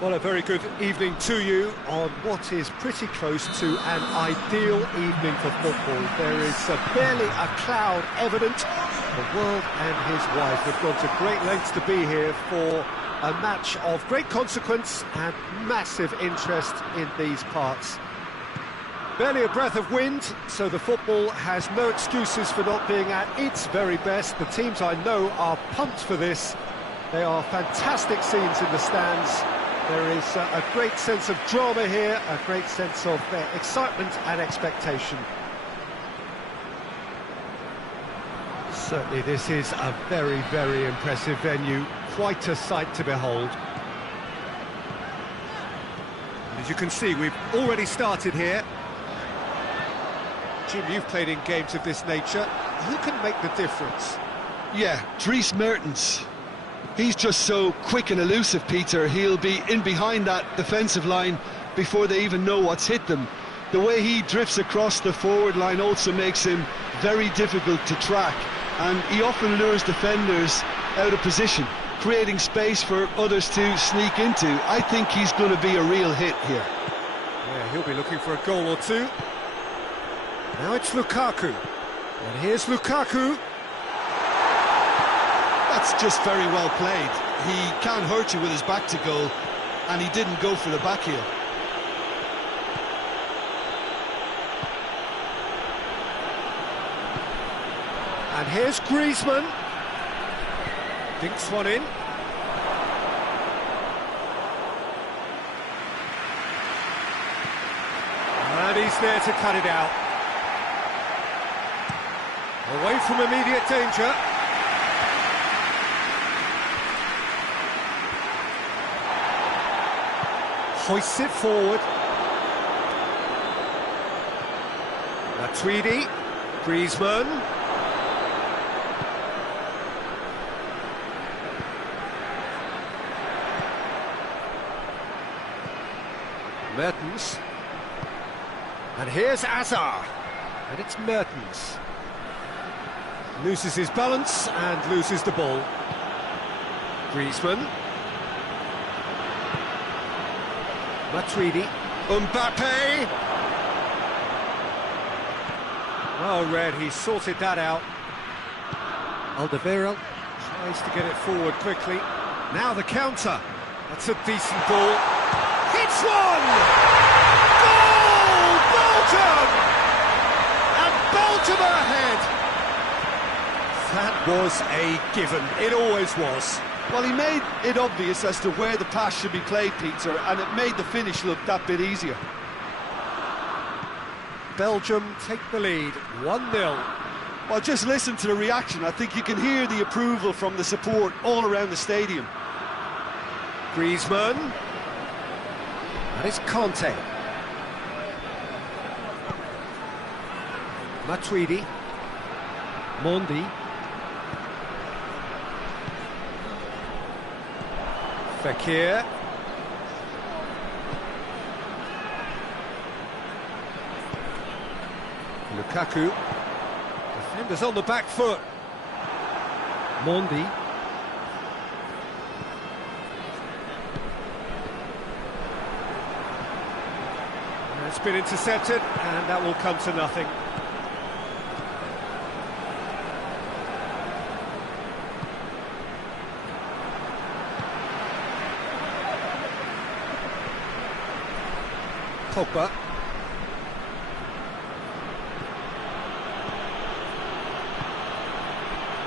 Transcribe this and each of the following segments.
Well, a very good evening to you on what is pretty close to an ideal evening for football. There is barely a cloud evident. The world and his wife have gone to great lengths to be here for a match of great consequence and massive interest in these parts. Barely a breath of wind, so the football has no excuses for not being at its very best. The teams I know are pumped for this. They are fantastic scenes in the stands. There is a great sense of drama here, a great sense of excitement and expectation. Certainly this is a very, very impressive venue, quite a sight to behold. As you can see, we've already started here. Jim, you've played in games of this nature. Who can make the difference? Yeah, Dries Mertens. He's just so quick and elusive, Peter. He'll be in behind that defensive line before they even know what's hit them. The way he drifts across the forward line also makes him very difficult to track, and he often lures defenders out of position, creating space for others to sneak into. I think he's going to be a real hit here. Yeah, he'll be looking for a goal or two. Now it's Lukaku, and here's Lukaku. That's just very well played. He can't hurt you with his back to goal, and he didn't go for the back heel. And here's Griezmann. Dinks one in. And he's there to cut it out. Away from immediate danger. Hoists it forward. Matuidi, Griezmann. Mertens. And here's Azar. And it's Mertens. Loses his balance and loses the ball. Griezmann. Matuidi. Mbappe! Well read, he sorted that out. Alderweireld tries to get it forward quickly. Now the counter. That's a decent ball. Hits one! Goal! Bolton! And Bolton are ahead! That was a given. It always was. Well, he made it obvious as to where the pass should be played, Peter, and it made the finish look that bit easier. Belgium take the lead, 1-0. Well, just listen to the reaction. I think you can hear the approval from the support all around the stadium. Griezmann. And it's Conte. Matuidi. Mondi. Fekir. Lukaku. Defenders on the back foot. Mondi. It's been intercepted, and that will come to nothing. Pogba.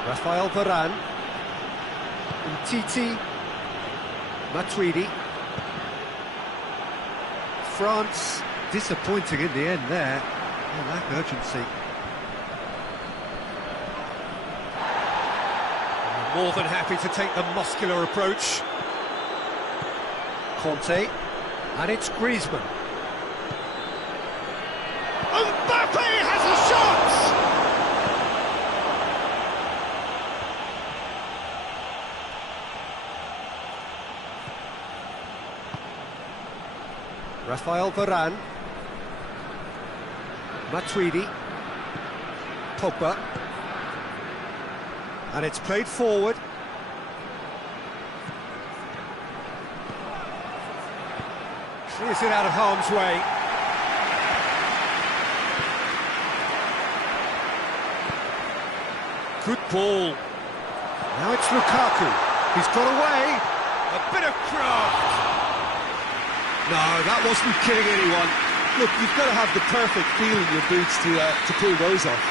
Rafael Varane. Umtiti. Matuidi. France disappointing in the end there. Oh, lack urgency. More than happy to take the muscular approach. Conte. And it's Griezmann. Mbappe has a shot! Rafael Varane. Matuidi. Pogba. And it's played forward. Clears it out of harm's way. Good ball. Now it's Lukaku. He's got away. A bit of craft. No, that wasn't kidding anyone. Look, you've got to have the perfect feel in your boots to pull those off.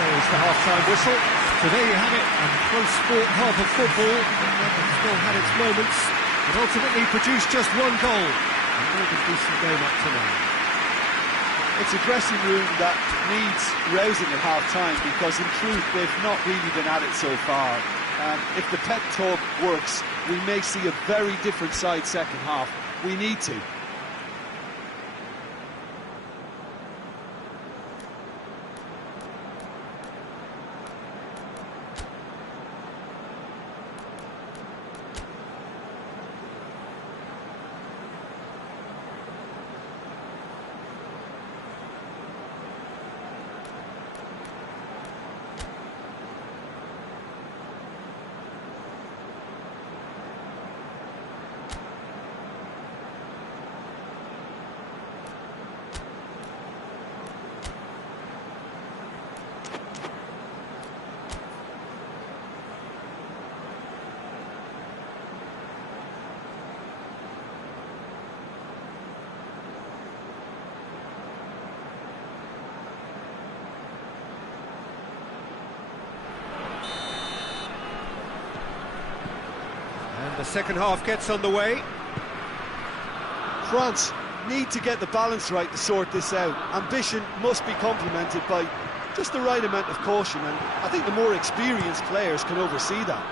There's the half-time whistle. So there you have it, a close sport half of football. It's still had its moments, but ultimately produced just one goal. A more than decent game up to now. It's a dressing room that needs rousing at half-time because, in truth, they've not really been at it so far. If the pep talk works, we may see a very different side second half. We need to. The second half gets underway. France need to get the balance right to sort this out. Ambition must be complemented by just the right amount of caution, and I think the more experienced players can oversee that.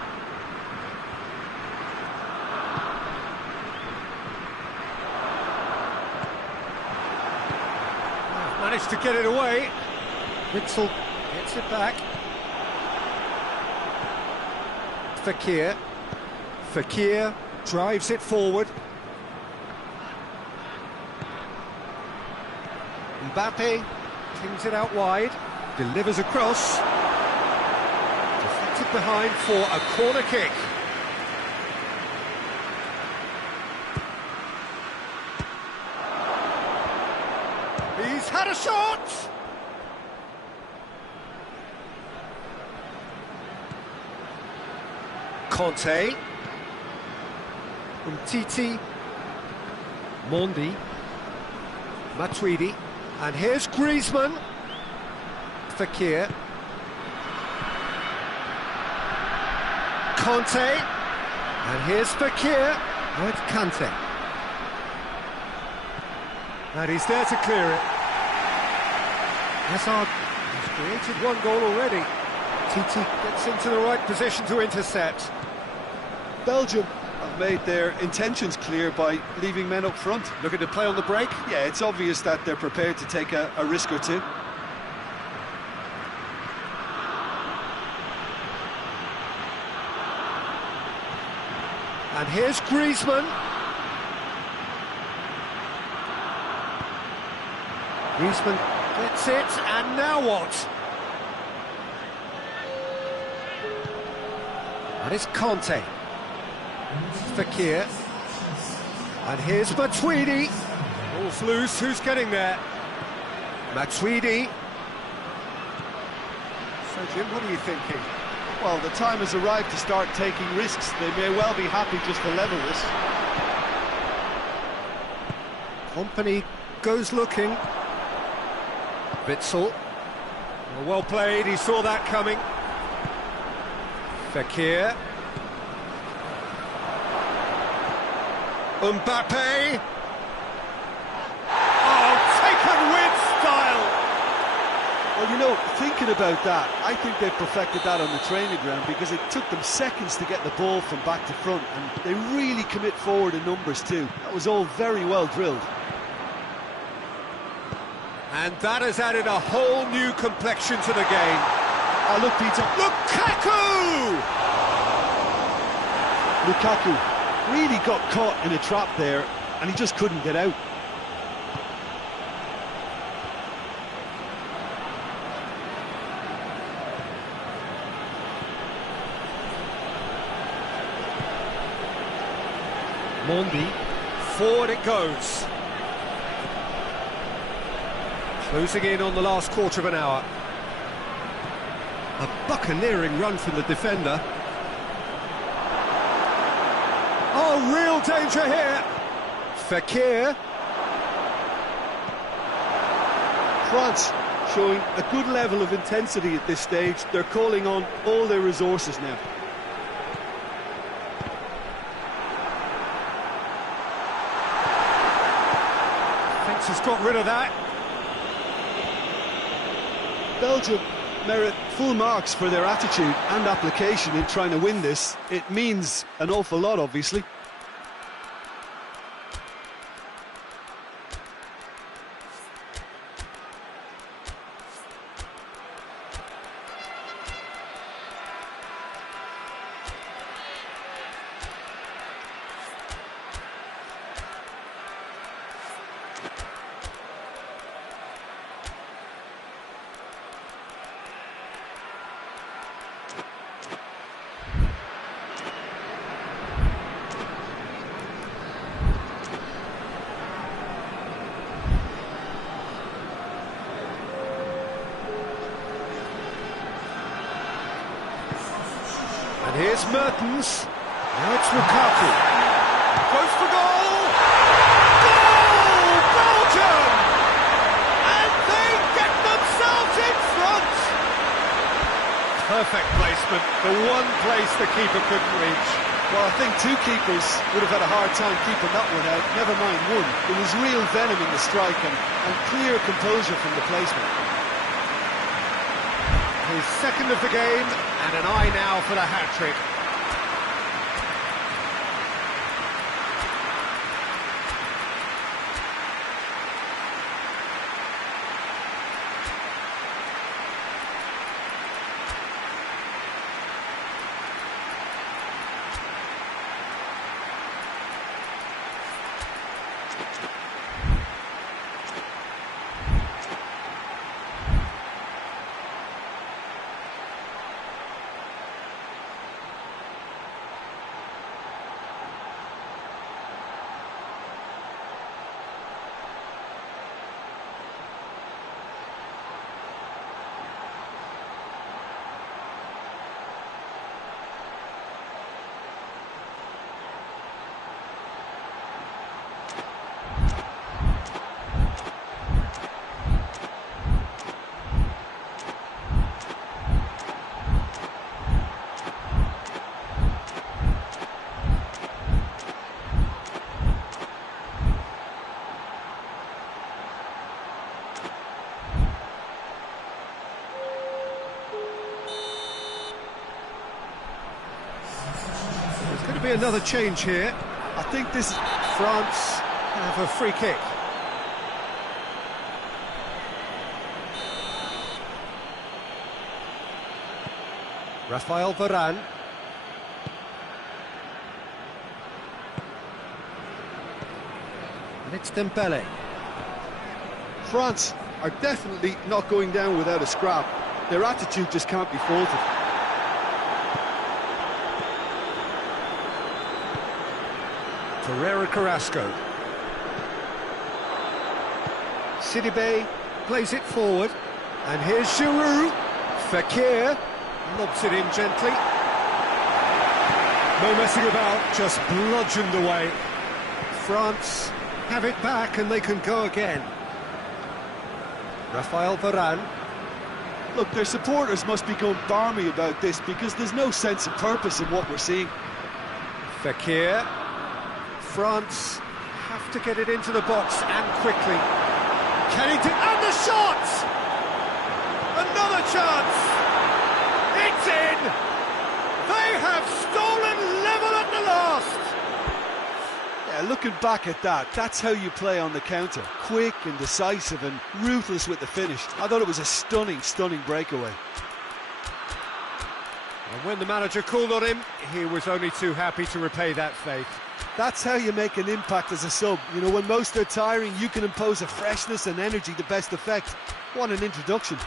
Managed to get it away. Witzel gets it back. Fekir. Fekir drives it forward. Mbappe flings it out wide, delivers across. Deflected behind for a corner kick. He's had a shot! Conte. Umtiti, Mondi, Matuidi, and here's Griezmann, Fekir, Conte, and here's Fekir, now it's Kante, and he's there to clear it. Hazard has created one goal already. Titi gets into the right position to intercept. Belgium have made their intentions clear by leaving men up front. Looking to play on the break? Yeah, it's obvious that they're prepared to take a risk or two. And here's Griezmann. Griezmann gets it, and now what? And it's Conte. Fekir, and here's Matuidi. Ball's loose, who's getting there? Matuidi. So Jim, what are you thinking? Well, the time has arrived to start taking risks. They may well be happy just to level this. Company goes looking. Witzel. Well played, he saw that coming. Fekir. Mbappe. Oh, taken with style. Well, you know, thinking about that, I think they've perfected that on the training ground because it took them seconds to get the ball from back to front, and they really commit forward in numbers too. That was all very well drilled. And that has added a whole new complexion to the game. Oh, look, Peter. Lukaku really got caught in a trap there, and he just couldn't get out. Mondi, forward it goes. Closing in on the last quarter of an hour. A buccaneering run from the defender. Oh, real danger here. Fekir. France showing a good level of intensity at this stage. They're calling on all their resources now. Thinks he's got rid of that. Belgium merit full marks for their attitude and application in trying to win this. It means an awful lot, obviously. And here's Mertens. Now it's Lukaku. Goes for goal! Goal! Belgium! And they get themselves in front! Perfect placement. The one place the keeper couldn't reach. Well, I think two keepers would have had a hard time keeping that one out, never mind one. There was real venom in the strike and clear composure from the placement. His second of the game, and an eye now for the hat-trick. Going to be another change here. I think this is... France have a free kick. Raphael Varane. And it's Dembele. France are definitely not going down without a scrap. Their attitude just can't be faulted. Pereira Carrasco. Sidibe plays it forward. And here's Giroud. Fekir lobs it in gently. No messing about, just bludgeoned away. France have it back and they can go again. Raphael Varane. Look, their supporters must be going barmy about this because there's no sense of purpose in what we're seeing. Fekir. France have to get it into the box and quickly. Can he do... And the shot! Another chance! It's in! They have stolen level at the last! Yeah, looking back at that, that's how you play on the counter. Quick and decisive and ruthless with the finish. I thought it was a stunning, stunning breakaway. And when the manager called on him, he was only too happy to repay that faith. That's how you make an impact as a sub. You know, when most are tiring, you can impose a freshness and energy to best effect. What an introduction.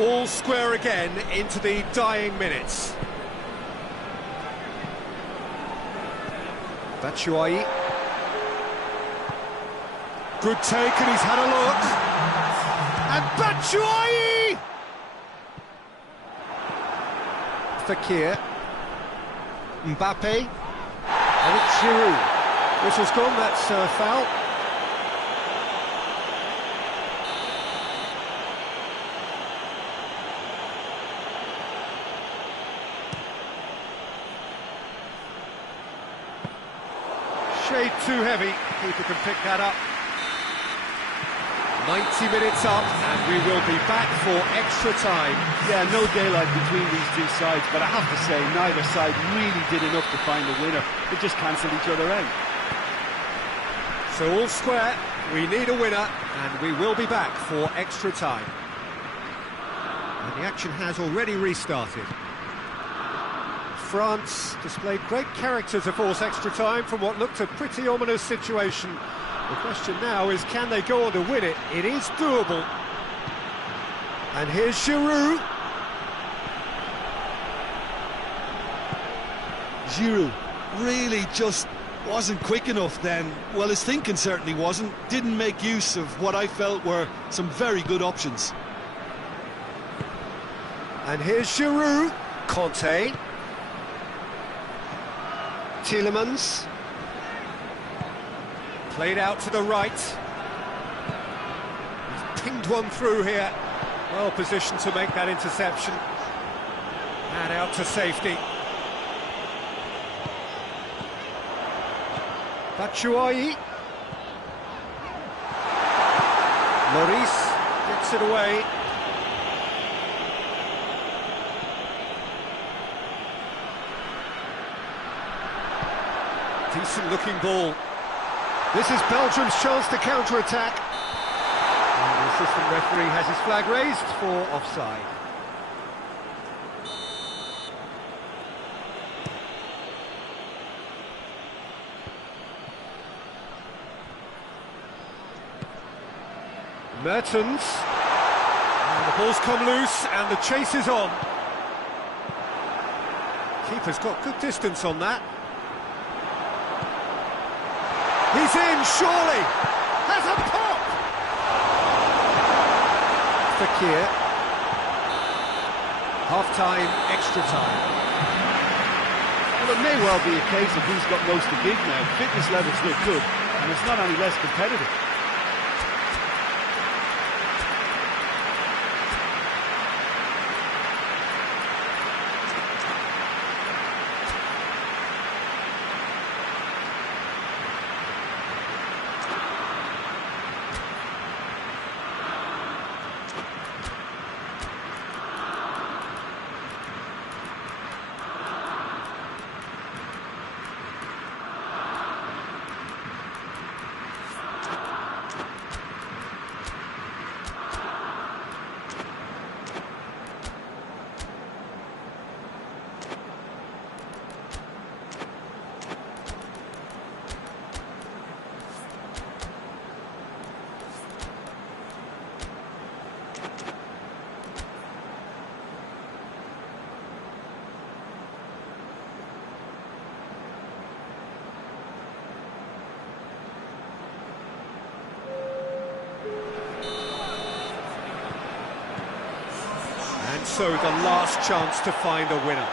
All square again into the dying minutes. Batshuayi. Good take, and he's had a look. And Batshuayi! Fekir. Mbappe. And it's Giroud. Whistle's gone, that's foul. Shade too heavy, keeper can pick that up. 90 minutes up, and we will be back for extra time. Yeah, no daylight between these two sides, but I have to say, neither side really did enough to find a winner. They just cancelled each other out. So all square, we need a winner, and we will be back for extra time. And the action has already restarted. France displayed great character to force extra time from what looked a pretty ominous situation. The question now is, can they go on to win it? It is doable. And here's Giroud. Giroud really just wasn't quick enough then. Well, his thinking certainly wasn't. Didn't make use of what I felt were some very good options. And here's Giroud. Conte. Tielemans. Played out to the right. He's pinged one through here. Well positioned to make that interception. And out to safety. Batshuayi. Lloris gets it away. Decent looking ball. This is Belgium's chance to counter-attack. And the assistant referee has his flag raised for offside. Mertens. And the ball's come loose and the chase is on. Keeper's got good distance on that. He's in, surely! Has a pop! Fekir. Half-time, extra time. Well, it may well be a case of who's got most to give now. Fitness levels look good, and it's not any less competitive. And so the last chance to find a winner.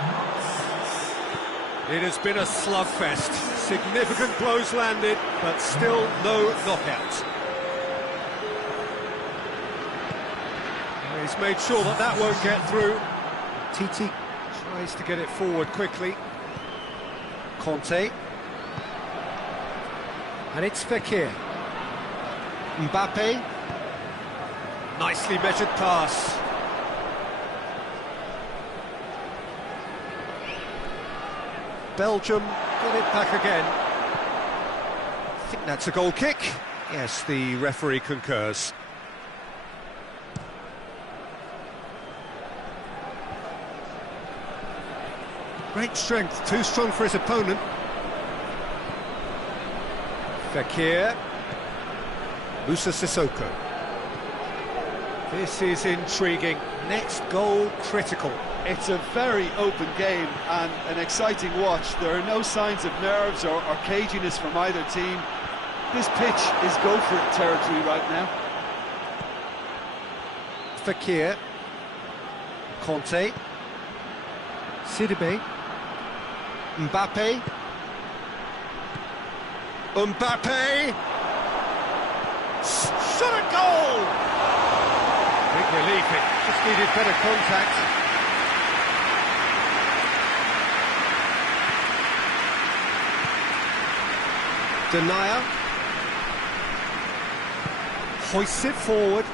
It has been a slugfest. Significant blows landed, but still no knockout. He's made sure that that won't get through. Titi tries to get it forward quickly. Conte. And it's Fekir. Mbappe. Nicely measured pass. Belgium get it back again. I think that's a goal kick. Yes, the referee concurs. Great strength, too strong for his opponent. Fekir. Musa Sissoko. This is intriguing. Next goal critical. It's a very open game and an exciting watch. There are no signs of nerves or caginess from either team. This pitch is go-for-it territory right now. Fekir. Conte. Sidibe. Mbappe. Mbappe! Shot a goal! Big relief, it just needed better contact. Denier. Hoists it forward.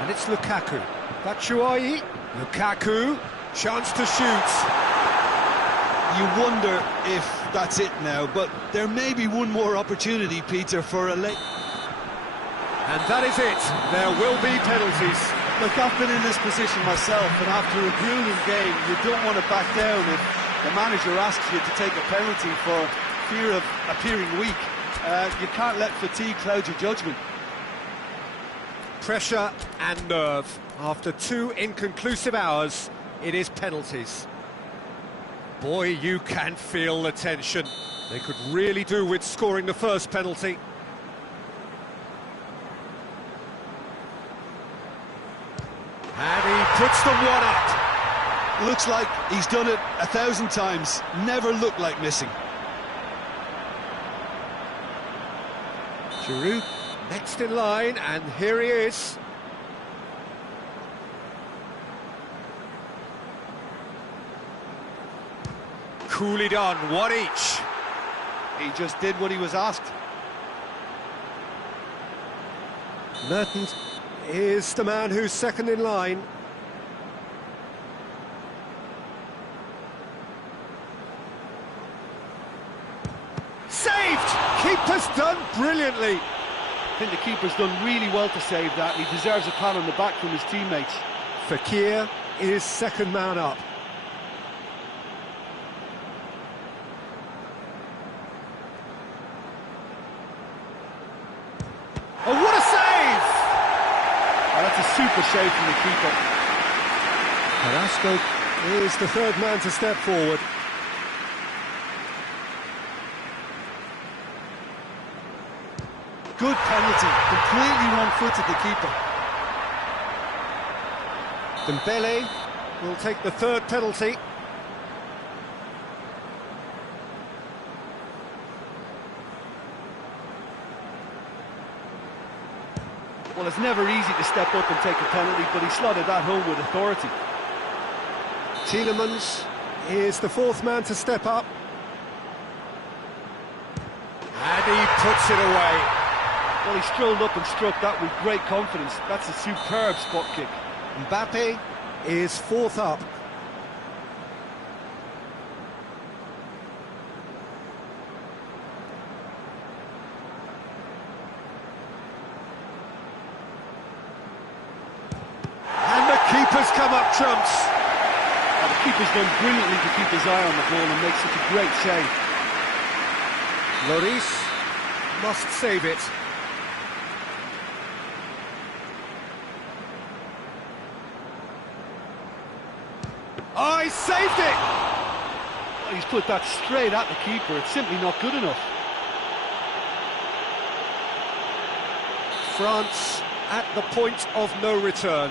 And it's Lukaku. Batshuayi. Lukaku. Chance to shoot. You wonder if that's it now, but there may be one more opportunity, Peter, for a late... And that is it. There will be penalties. Look, I've been in this position myself, and after a grueling game, you don't want to back down if the manager asks you to take a penalty for fear of appearing weak. You can't let fatigue cloud your judgment. Pressure and nerve. After 2 inconclusive hours, it is penalties. Boy, you can feel the tension. They could really do with scoring the first penalty. And he puts them one up. Looks like he's done it 1,000 times. Never looked like missing. Giroud next in line, and here he is. Coolly done, one each. He just did what he was asked. Mertens is the man who's second in line. Saved! Keeper's done brilliantly. I think the keeper's done really well to save that. He deserves a pat on the back from his teammates. Fekir is second man up. Oh, what a save! Oh, that's a super save from the keeper. Carrasco is the third man to step forward. Good penalty, completely wrong-footed the keeper. Dembele will take the third penalty. Well, it's never easy to step up and take a penalty, but he slotted that home with authority. Tielemans is the fourth man to step up. And he puts it away. Well, he strolled up and struck that with great confidence. That's a superb spot kick. Mbappe is fourth up. And the keeper's come up trumps. The keeper's done brilliantly to keep his eye on the ball and make such a great save. Lloris must save it. Oh, he saved it! Well, he's put that straight at the keeper. It's simply not good enough. France at the point of no return.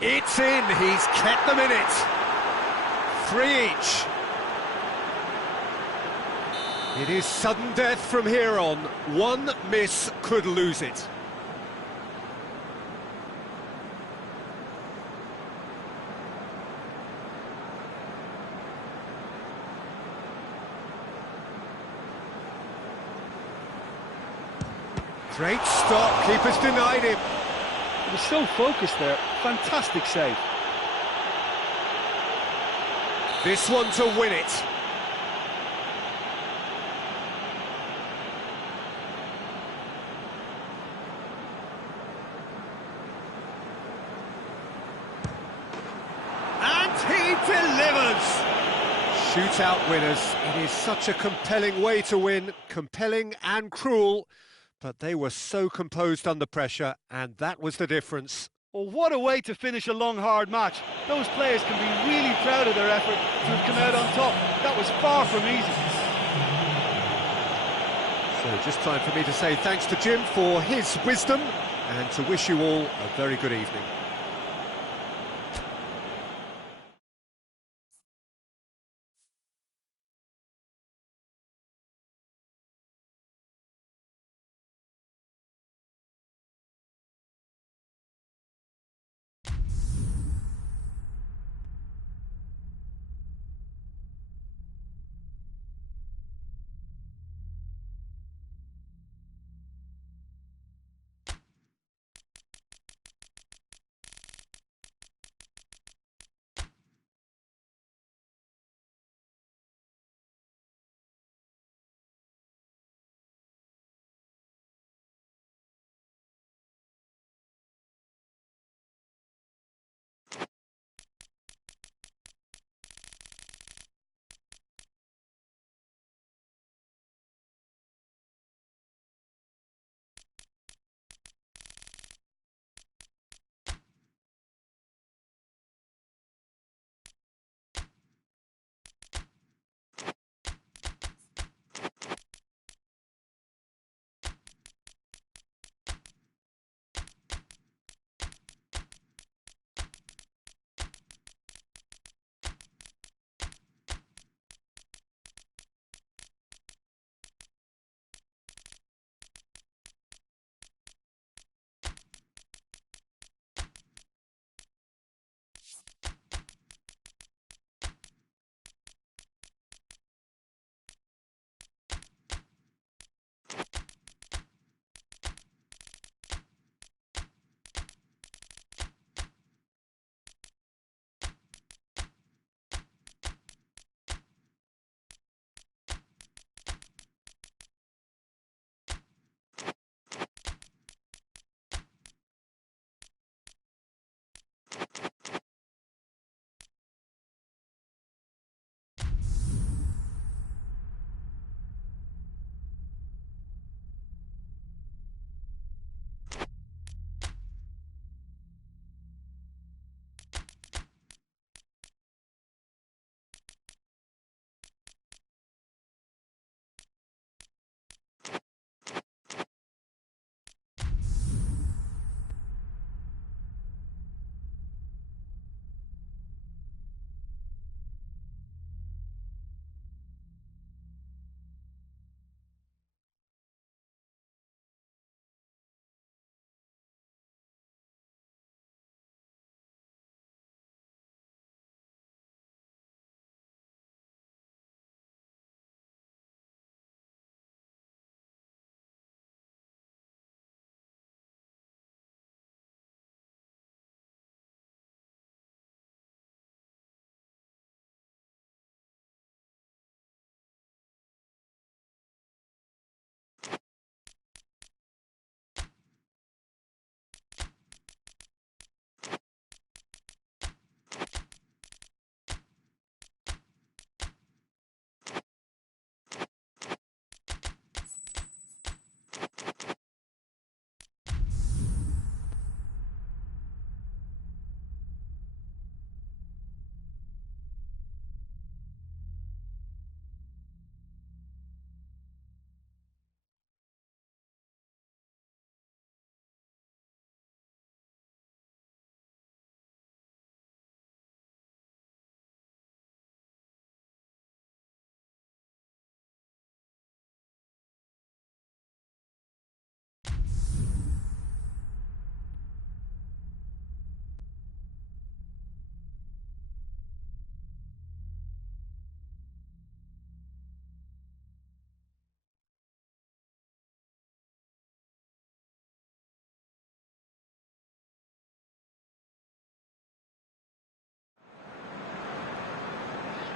It's in, he's kept them in it. 3 each. It is sudden death from here on. One miss could lose it. Great stop, keeper's denied him. He was so focused there. Fantastic save. This one to win it. And he delivers. Shootout winners. It is such a compelling way to win, compelling and cruel, but they were so composed under pressure, and that was the difference. Well, what a way to finish a long, hard match. Those players can be really proud of their effort to have come out on top. That was far from easy. So just time for me to say thanks to Jim for his wisdom and to wish you all a very good evening.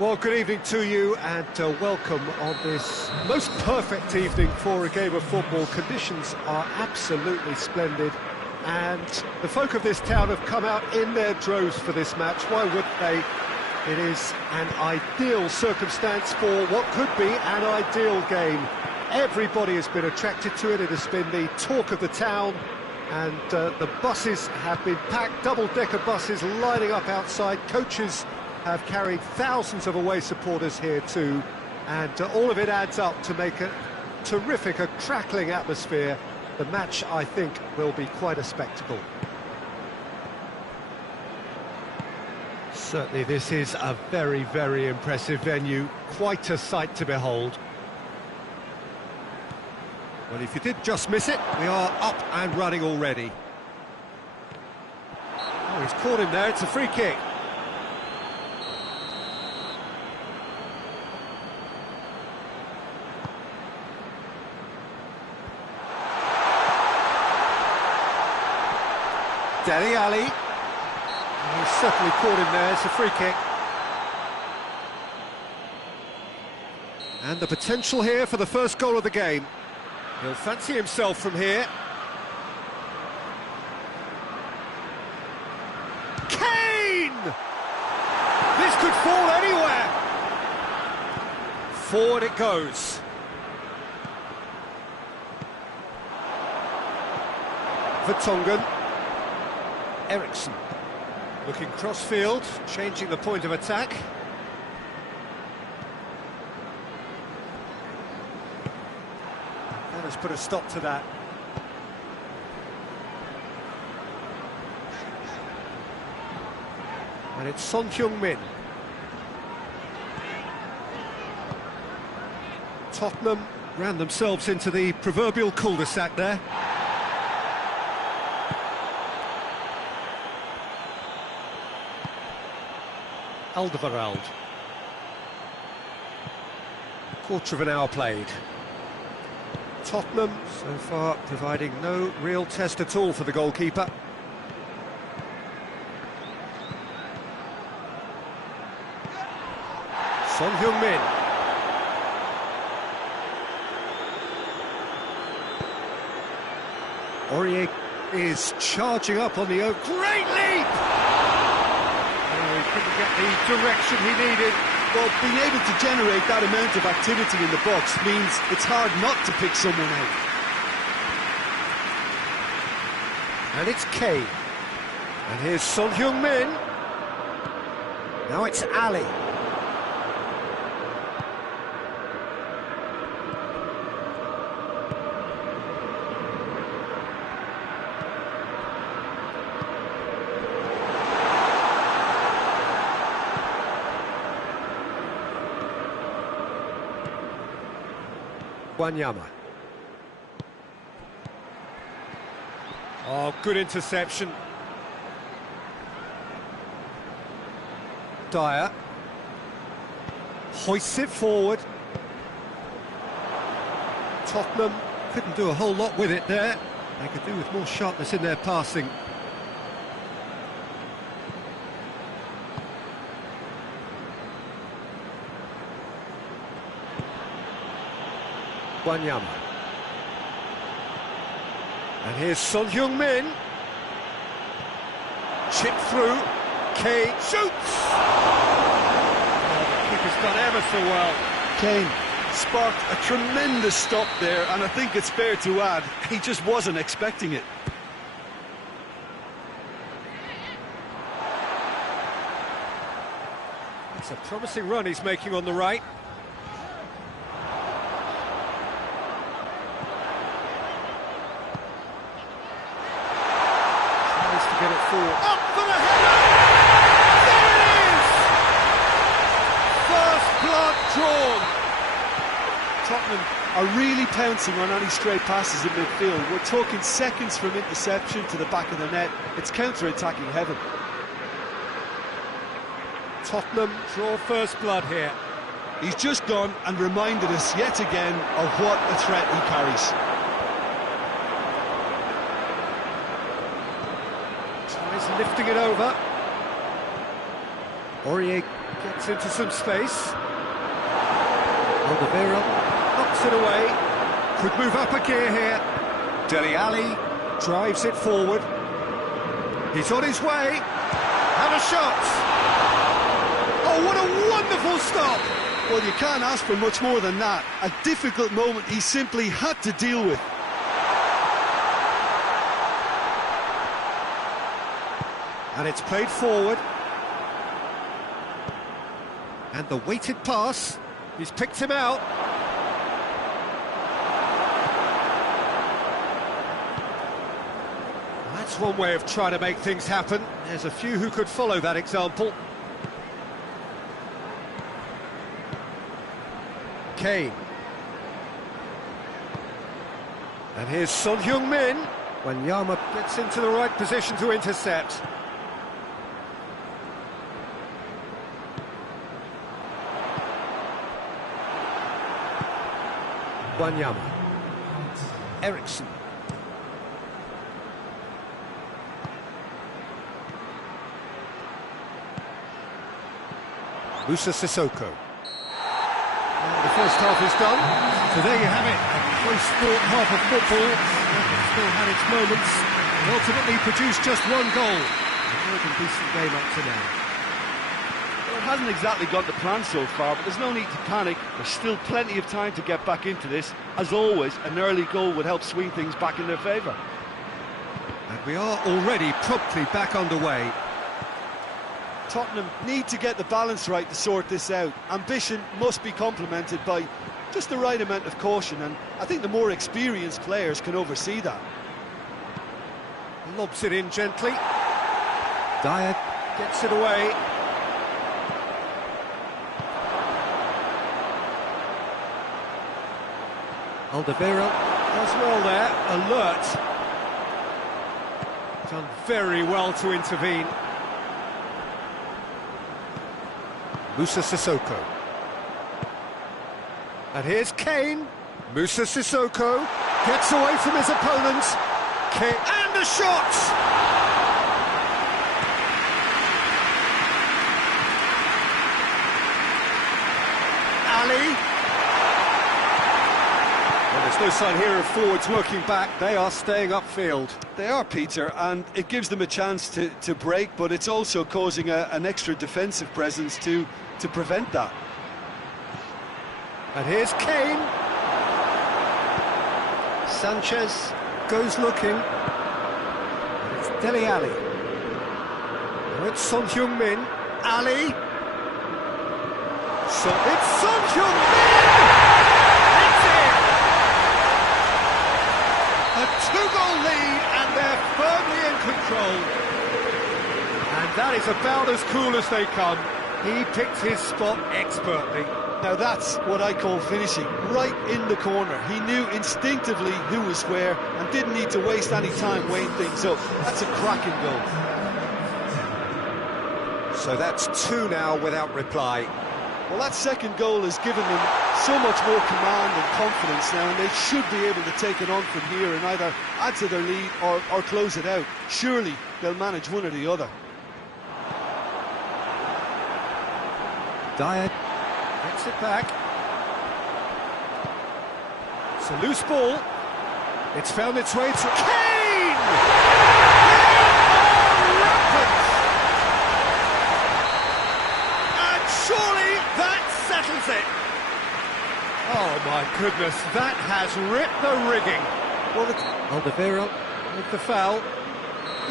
Well, good evening to you and welcome on this most perfect evening for a game of football. Conditions are absolutely splendid and the folk of this town have come out in their droves for this match. Why wouldn't they? It is an ideal circumstance for what could be an ideal game. Everybody has been attracted to it. It has been the talk of the town, and the buses have been packed, double-decker buses lining up outside. Coaches have carried thousands of away supporters here too, and all of it adds up to make a terrific, a crackling atmosphere. The match, I think, will be quite a spectacle. Certainly this is a very, very impressive venue, quite a sight to behold. Well, if you did just miss it, we are up and running already. Oh, he's caught him there, it's a free kick. Dele Alli. He's certainly caught him there, it's a free kick. And the potential here for the first goal of the game. He'll fancy himself from here. Kane! This could fall anywhere. Forward it goes. Vertonghen. Eriksson. Looking cross-field, changing the point of attack. And has put a stop to that. And it's Son Heung-min. Tottenham ran themselves into the proverbial cul-de-sac there. Alderweireld. Quarter of an hour played. Tottenham, so far, providing no real test at all for the goalkeeper. Son Heung-min. Aurier is charging up on the great leap! He couldn't get the direction he needed. Well, being able to generate that amount of activity in the box means it's hard not to pick someone out. And it's Kane. And here's Son Heung-min. Now it's Ali. Wanyama. Oh, good interception. Dyer. Hoists it forward. Tottenham couldn't do a whole lot with it there. They could do with more sharpness in their passing. Wanyama. And here's Son Heung-min. Chip through. Kane shoots! Oh, the keeper's done ever so well. Kane sparked a tremendous stop there, and I think it's fair to add, he just wasn't expecting it. It's a promising run he's making on the right. Get it forward. Up for the header! There it is! First blood drawn. Tottenham are really pouncing on any stray passes in midfield. We're talking seconds from interception to the back of the net. It's counter-attacking heaven. Tottenham draw first blood here. He's just gone and reminded us yet again of what a threat he carries. Lifting it over. Aurier gets into some space. Alderweireld knocks it away. Could move up a gear here. Dele Alli drives it forward. He's on his way. And a shot. Oh, what a wonderful stop! Well, you can't ask for much more than that. A difficult moment he simply had to deal with. And it's played forward. And the weighted pass. He's picked him out. That's one way of trying to make things happen. There's a few who could follow that example. Kane. And here's Son Heung-min. When Yama gets into the right position to intercept. Wanyama. Eriksson. Musa Sissoko. The first half is done. So there you have it, a close fought half of football. It still had its moments, and ultimately produced just one goal. A more than decent game up to now. Well, it hasn't exactly gone to plan so far, but there's no need to panic. There's still plenty of time to get back into this. As always, an early goal would help swing things back in their favour. And we are already promptly back underway. Tottenham need to get the balance right to sort this out. Ambition must be complemented by just the right amount of caution, and I think the more experienced players can oversee that. Lobs it in gently. Dyer gets it away. Alderweireld does well there, alert. Done very well to intervene. Musa Sissoko. And here's Kane. Musa Sissoko gets away from his opponent. Kane, and a shot! Ali. Well, there's no sign here of forwards working back. They are staying upfield. They are, Peter, and it gives them a chance to break, but it's also causing an extra defensive presence to prevent that. And here's Kane. Sanchez goes looking. And it's Dele Alli. Now it's Son Heung-min. Ali. So it's Son Heung-min! It's in! A two-goal lead, and they're firmly in control. And that is about as cool as they come. He picked his spot expertly. Now that's what I call finishing, right in the corner. He knew instinctively who was where and didn't need to waste any time weighing things up. That's a cracking goal. So that's two now without reply. Well, that second goal has given them so much more command and confidence now, and they should be able to take it on from here and either add to their lead or close it out. Surely they'll manage one or the other. Dyer gets it back. It's a loose ball. It's found its way to Kane! Rampant! And surely that settles it. Oh my goodness, that has ripped the rigging. Well, Alderweireld with the foul.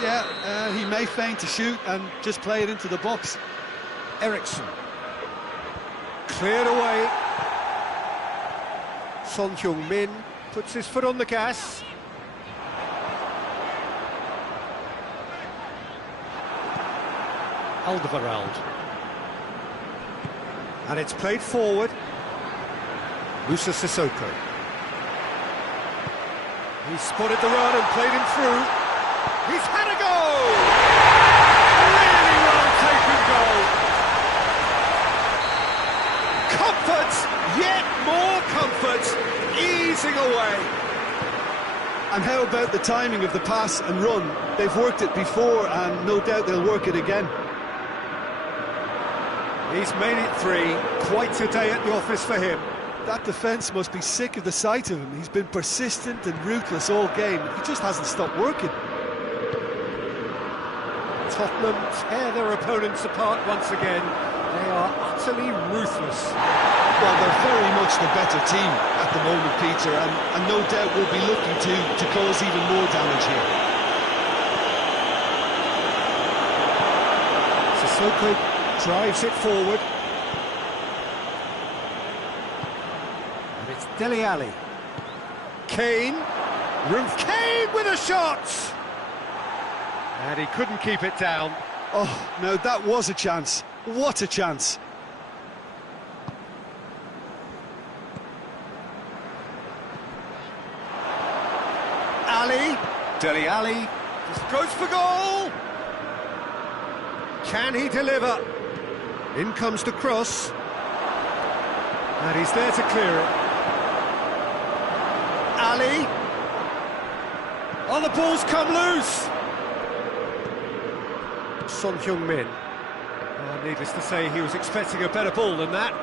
Yeah, he may feign to shoot and just play it into the box. Eriksson. Cleared away. Son Heung-min puts his foot on the gas. Alderweireld. And it's played forward. Musa Sissoko. He's spotted the run and played him through. He's had a goal! Really well taken goal. Comfort, yet more comfort, easing away. And how about the timing of the pass and run? They've worked it before and no doubt they'll work it again. He's made it three, quite a day at the office for him. That defence must be sick of the sight of him. He's been persistent and ruthless all game. He just hasn't stopped working. Tottenham tear their opponents apart once again. They are utterly ruthless. Well, they're very much the better team at the moment, Peter, and no doubt will be looking to cause even more damage here. Sissoko drives it forward. And it's Dele Alli. Kane. Kane with a shot! And he couldn't keep it down. Oh, now that was a chance. What a chance. Ali. Dele Alli just goes for goal. Can he deliver? In comes the cross. And he's there to clear it. Ali. Oh, the ball's come loose. Son Heung-min. Needless to say, he was expecting a better ball than that.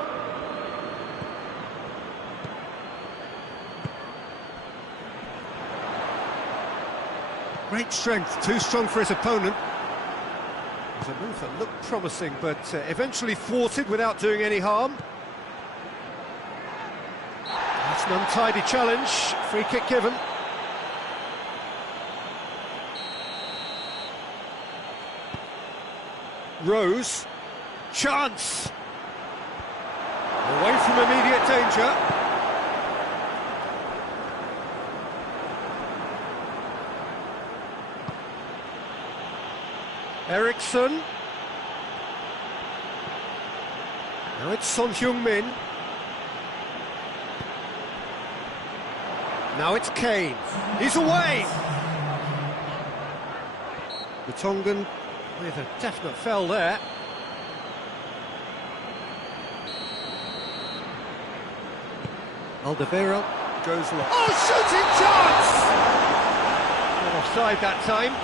Great strength, too strong for his opponent. It was a move that looked promising, but eventually thwarted without doing any harm. That's an untidy challenge, free kick given. Rose, chance! Away from immediate danger. Eriksson. Now it's Son Heung-min. Now it's Kane. He's away! The Tongan with a definite foul there. Alderweireld goes long. Oh, shooting chance! Not offside that time.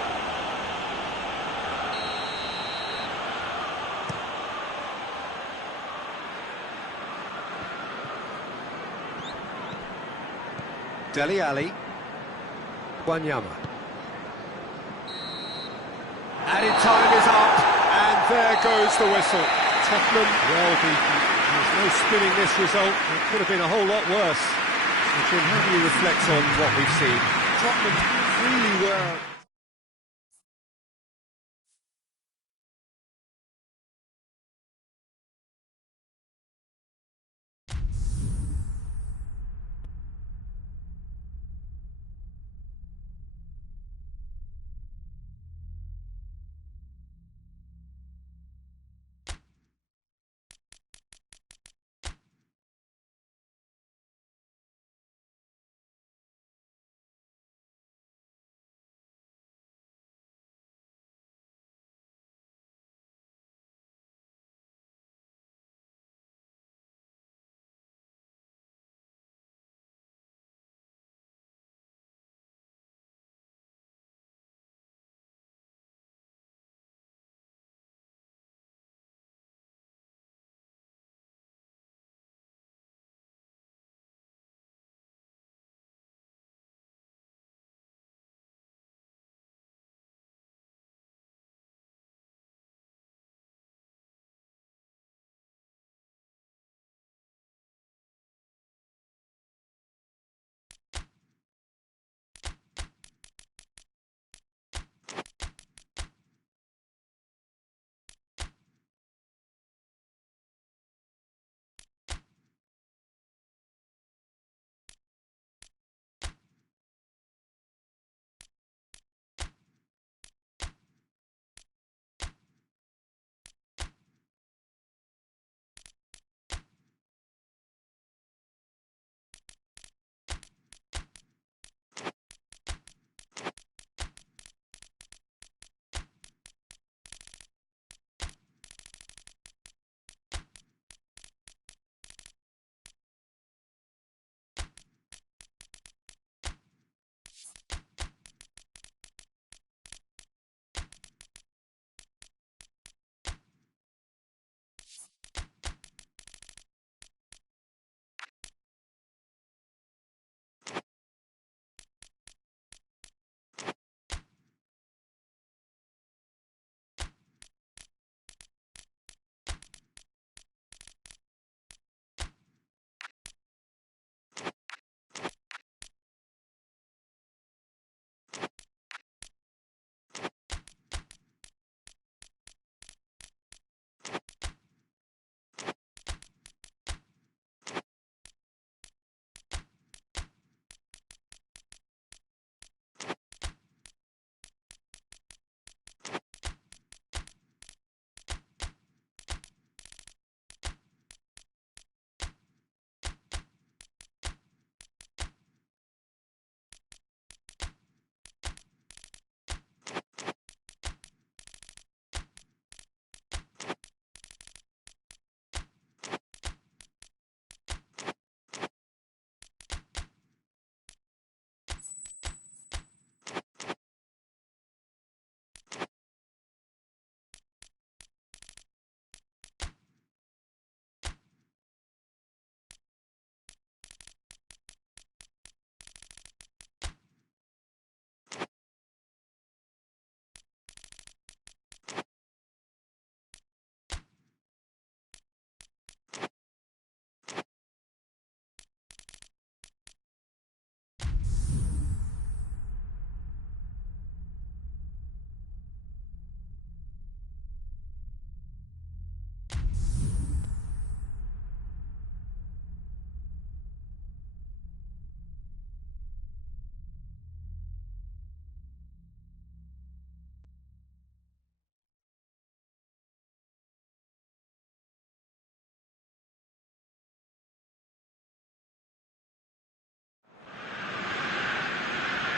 Dele Alli. Wanyama. Added time is up, and there goes the whistle. Tottenham well beaten. There's no spinning this result. It could have been a whole lot worse. So Jim, how do you reflect on what we've seen? Tottenham really were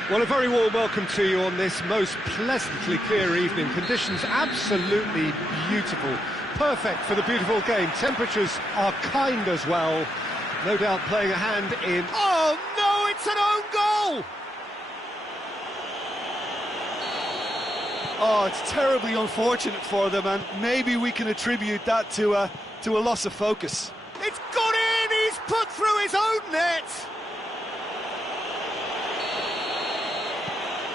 Well, a very warm welcome to you on this most pleasantly clear evening. Conditions absolutely beautiful. Perfect for the beautiful game. Temperatures are kind as well. No doubt playing a hand in... Oh, no, it's an own goal! Oh, it's terribly unfortunate for them, and maybe we can attribute that to a loss of focus. It's gone in! He's put through his own net!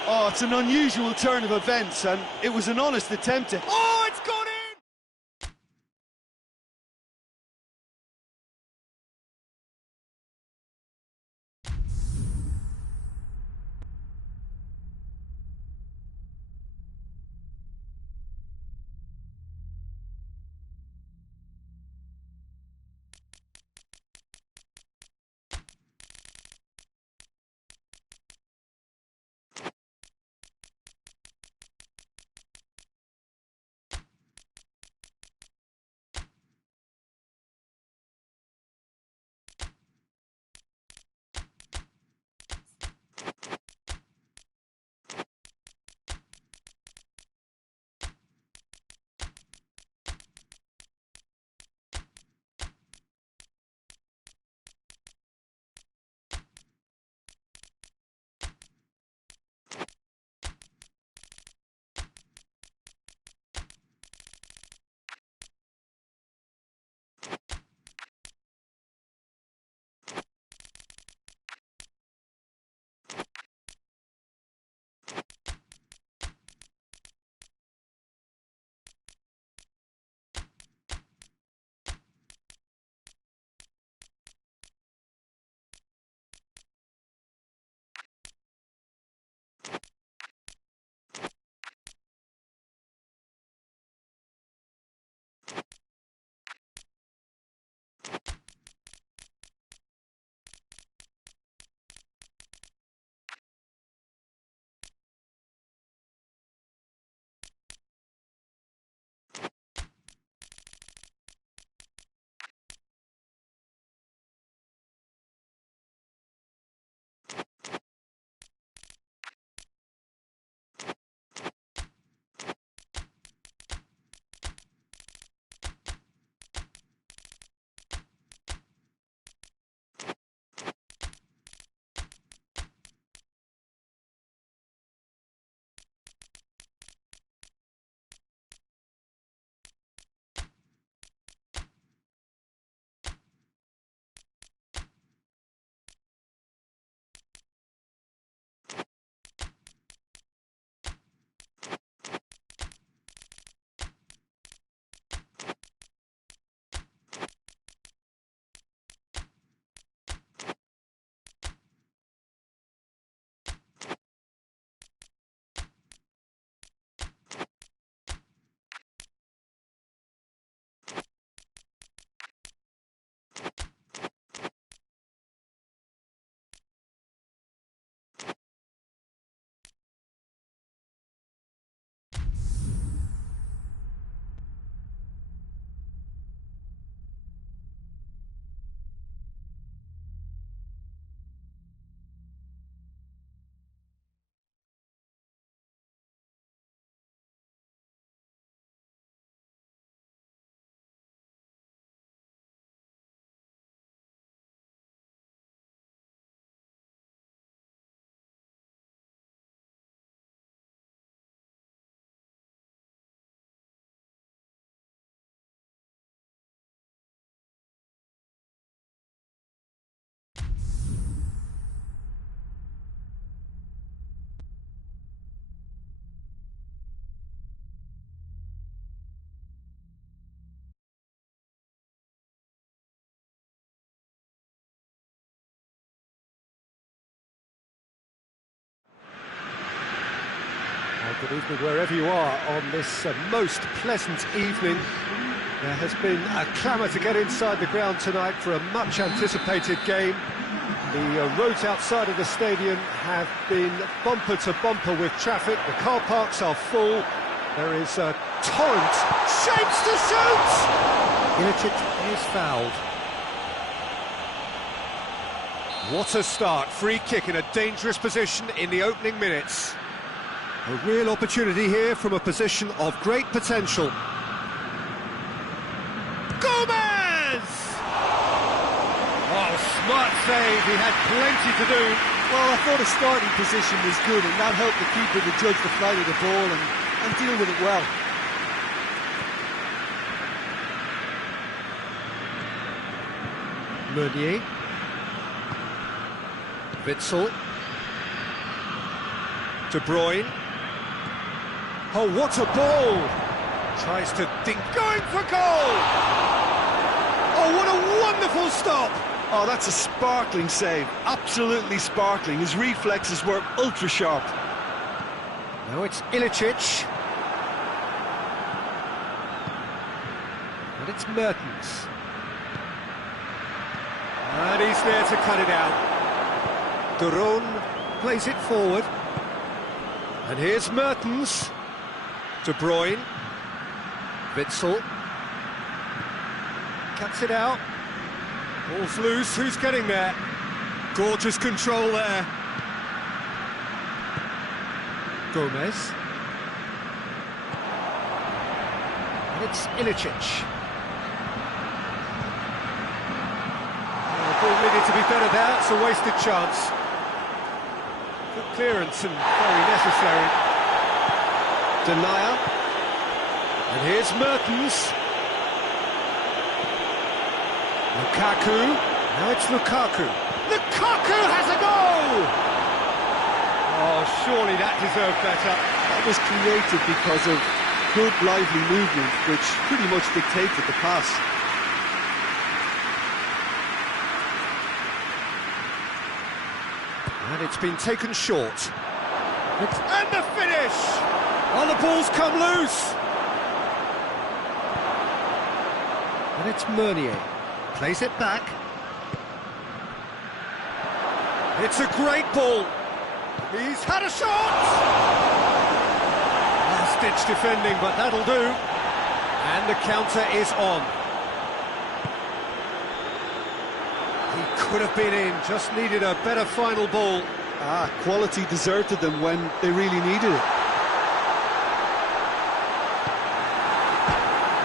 Oh, it's an unusual turn of events, and it was an honest attempt to... Oh, it's gone in! Good evening wherever you are on this most pleasant evening. There has been a clamour to get inside the ground tonight for a much anticipated game. The roads outside of the stadium have been bumper to bumper with traffic. The car parks are full. There is a torrent. Shapes to shoot! Ilicic is fouled. What a start, free kick in a dangerous position in the opening minutes. A real opportunity here from a position of great potential. Gomez! Oh, smart save, he had plenty to do. Well, I thought his starting position was good, and that helped the keeper to judge the flight of the ball and deal with it well. Meunier. Witsel. De Bruyne. Oh, what a ball! Tries to think, going for goal! Oh, what a wonderful stop! Oh, that's a sparkling save, absolutely sparkling. His reflexes were ultra sharp. Now it's Ilicic. And it's Mertens. And he's there to cut it out. Duron plays it forward. And here's Mertens. De Bruyne. Witsel. Cuts it out. Ball's loose, who's getting there? Gorgeous control there. Gomez. And it's Ilicic. The ball needed to be better there, it's a wasted chance. Good clearance and very necessary. Denier. And here's Mertens. Lukaku. Now it's Lukaku. Lukaku has a goal! Oh, surely that deserved better. That was created because of good, lively movement, which pretty much dictated the pass. And it's been taken short. And the finish! Oh, the ball's come loose! And it's Meunier. Plays it back. It's a great ball. He's had a shot! Last-ditch defending, but that'll do. And the counter is on. He could have been in, just needed a better final ball. Quality deserted them when they really needed it.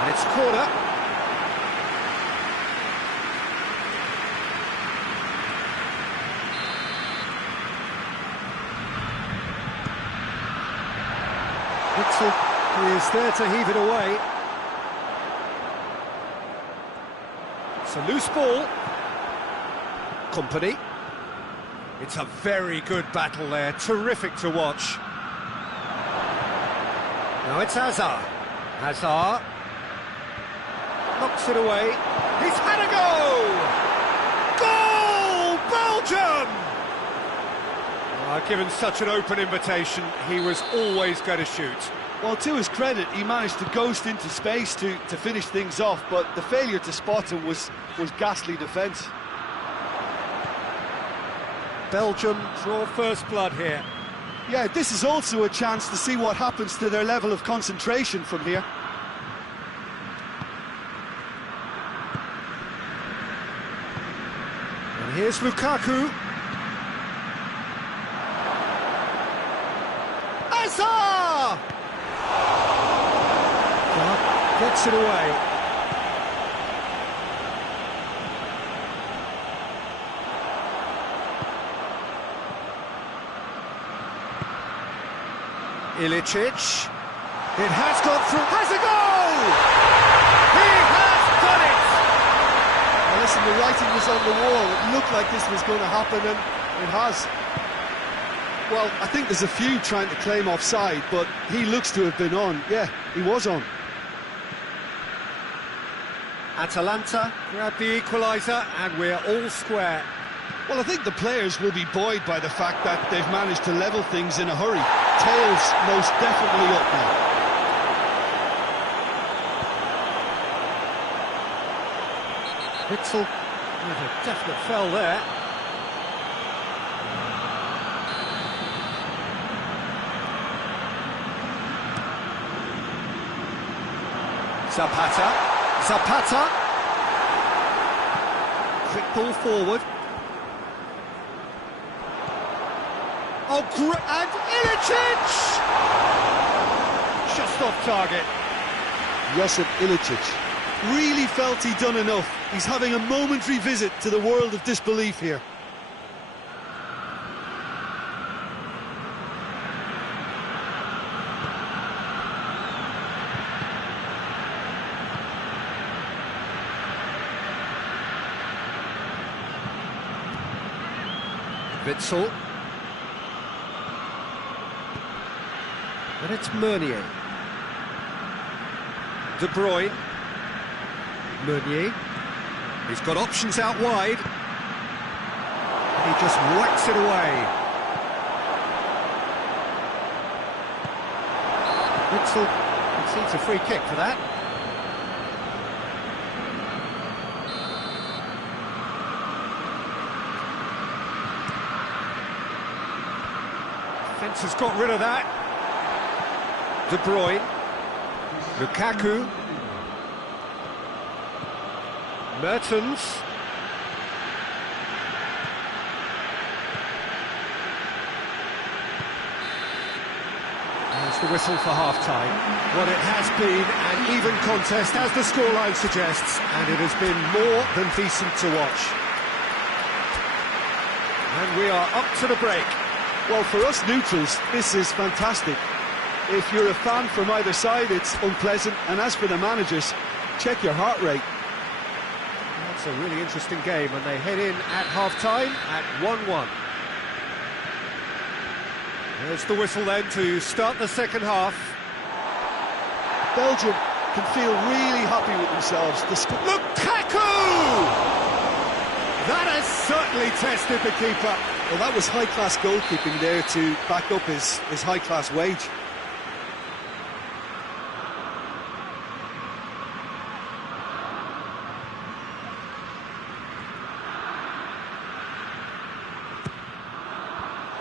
And it's corner. Witsel is there to heave it away. It's a loose ball. Company. It's a very good battle there, terrific to watch. Now it's Hazard. Hazard knocks it away. He's had a go! Goal! Belgium! Given such an open invitation, he was always going to shoot. Well, to his credit, he managed to ghost into space to finish things off, but the failure to spot him was ghastly defence. Belgium draw first blood here. Yeah, this is also a chance to see what happens to their level of concentration from here. And here's Lukaku. Hazard! Clark gets it away. Ilicic. It has gone through. Has a goal! He has done it! Well, listen, the writing was on the wall. It looked like this was going to happen, and it has. Well, I think there's a few trying to claim offside, but he looks to have been on. Yeah, he was on. Atalanta grab the equaliser, and we're all square. Well, I think the players will be buoyed by the fact that they've managed to level things in a hurry. Tails most definitely up now. Witsel with a definite foul there. Zapata. Quick ball forward. Oh, great! And Ilicic! Just off target. Josip Ilicic really felt he'd done enough. He's having a momentary visit to the world of disbelief here. Witsel. And it's Meunier. De Bruyne. Meunier. He's got options out wide. And he just whacks it away. Witsel concedes a free kick for that. Defence has got rid of that. De Bruyne. Lukaku. Mertens. There's the whistle for half-time. Well, it has been an even contest, as the scoreline suggests, and it has been more than decent to watch. And we are up to the break. Well, for us neutrals, this is fantastic. If you're a fan from either side, it's unpleasant. And as for the managers, check your heart rate. That's a really interesting game, and they head in at half-time at 1-1. There's the whistle then to start the second half. Belgium can feel really happy with themselves. Lukaku! That has certainly tested the keeper. Well, that was high-class goalkeeping there to back up his high-class wage.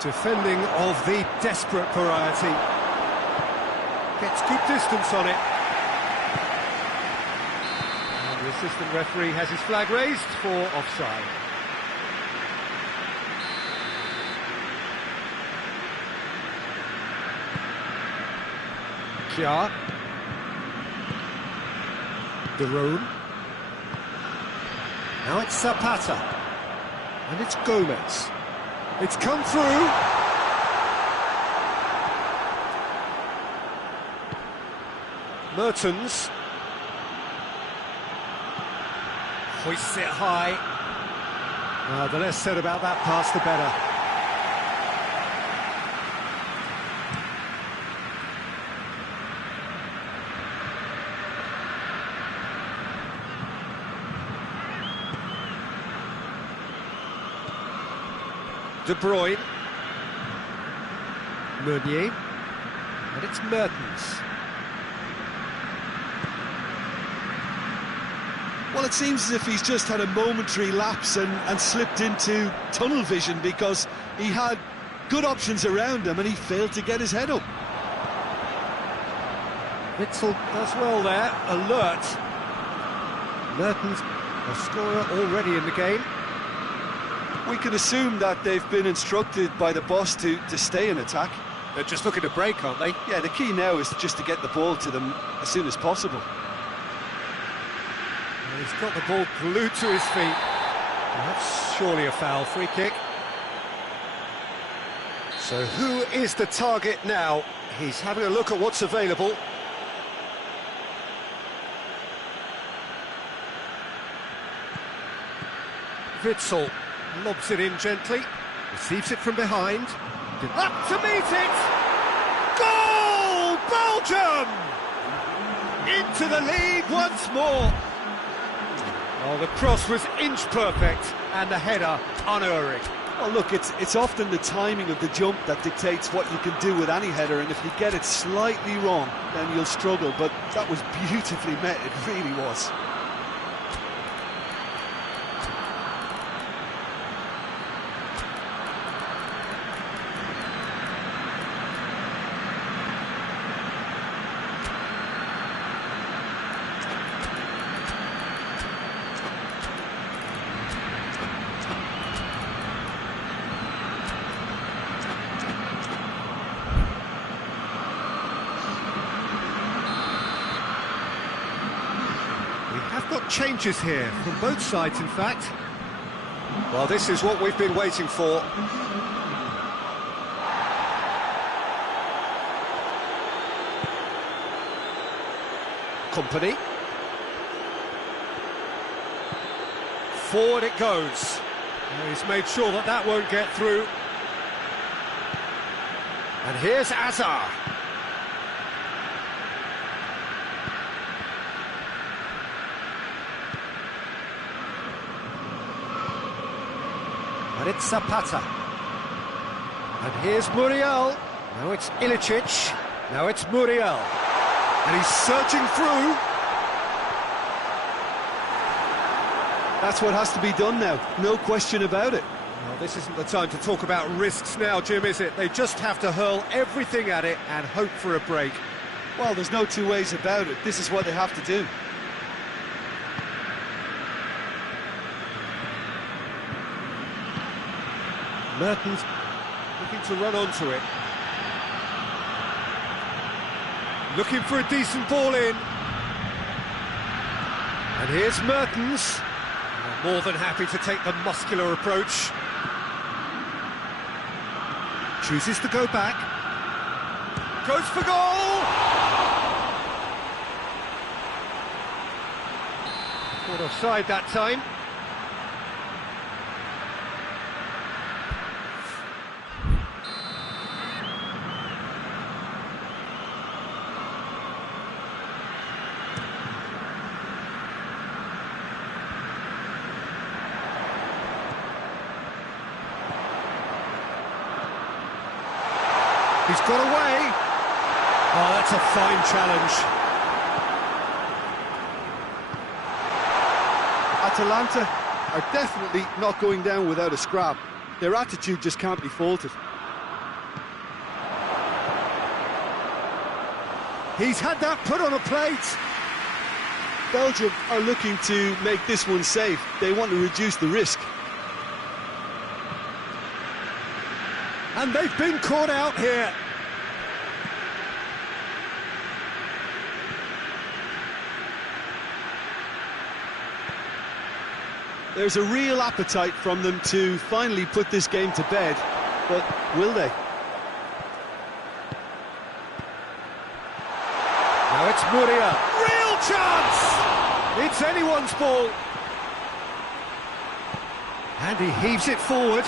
Defending of the desperate variety. Gets good distance on it. And the assistant referee has his flag raised for offside. Kia. De Roon. Now it's Zapata. And it's Gomez. It's come through. Mertens. Hoists it high. The less said about that pass, the better. De Bruyne. Meunier. And it's Mertens. Well, it seems as if he's just had a momentary lapse and slipped into tunnel vision, because he had good options around him and he failed to get his head up. Witsel does well there, alert. Mertens, a scorer already in the game. We can assume that they've been instructed by the boss to stay in attack. They're just looking to break, aren't they? Yeah, the key now is just to get the ball to them as soon as possible. He's got the ball glued to his feet. That's surely a foul. Free kick. So who is the target now? He's having a look at what's available. Witsel lobs it in gently, receives it from behind, up to meet it! Goal! Belgium! Into the lead once more! Oh, the cross was inch perfect, and the header unerring. Well, look, it's often the timing of the jump that dictates what you can do with any header, and if you get it slightly wrong, then you'll struggle, but that was beautifully met, it really was. changes here, from both sides, in fact. Well, this is what we've been waiting for. Company. Forward it goes. He's made sure that that won't get through. And here's Azar. And it's Zapata. And here's Muriel. Now it's Ilicic. Now it's Muriel. And he's searching through. That's what has to be done now, no question about it. Well, this isn't the time to talk about risks now, Jim, is it? They just have to hurl everything at it and hope for a break. Well, there's no two ways about it. This is what they have to do. Mertens looking to run onto it. Looking for a decent ball in. And here's Mertens. More than happy to take the muscular approach. Chooses to go back. Goes for goal! Caught offside that time. He's got away. Oh, that's a fine challenge. Atalanta are definitely not going down without a scrap. Their attitude just can't be faulted. He's had that put on a plate. Belgium are looking to make this one safe. They want to reduce the risk. And they've been caught out here. There's a real appetite from them to finally put this game to bed, but will they? Now it's Muria. Real chance! It's anyone's ball. And he heaves it forward.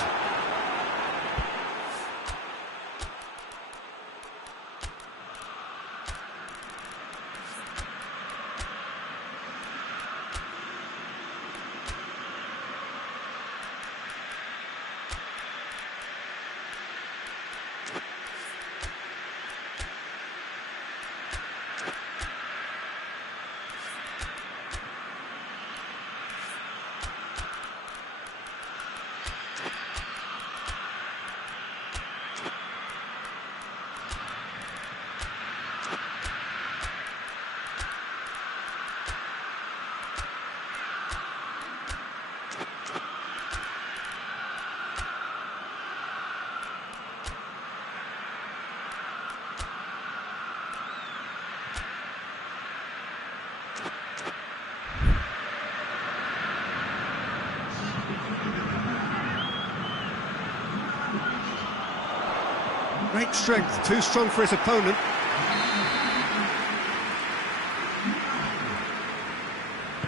Great strength, too strong for his opponent.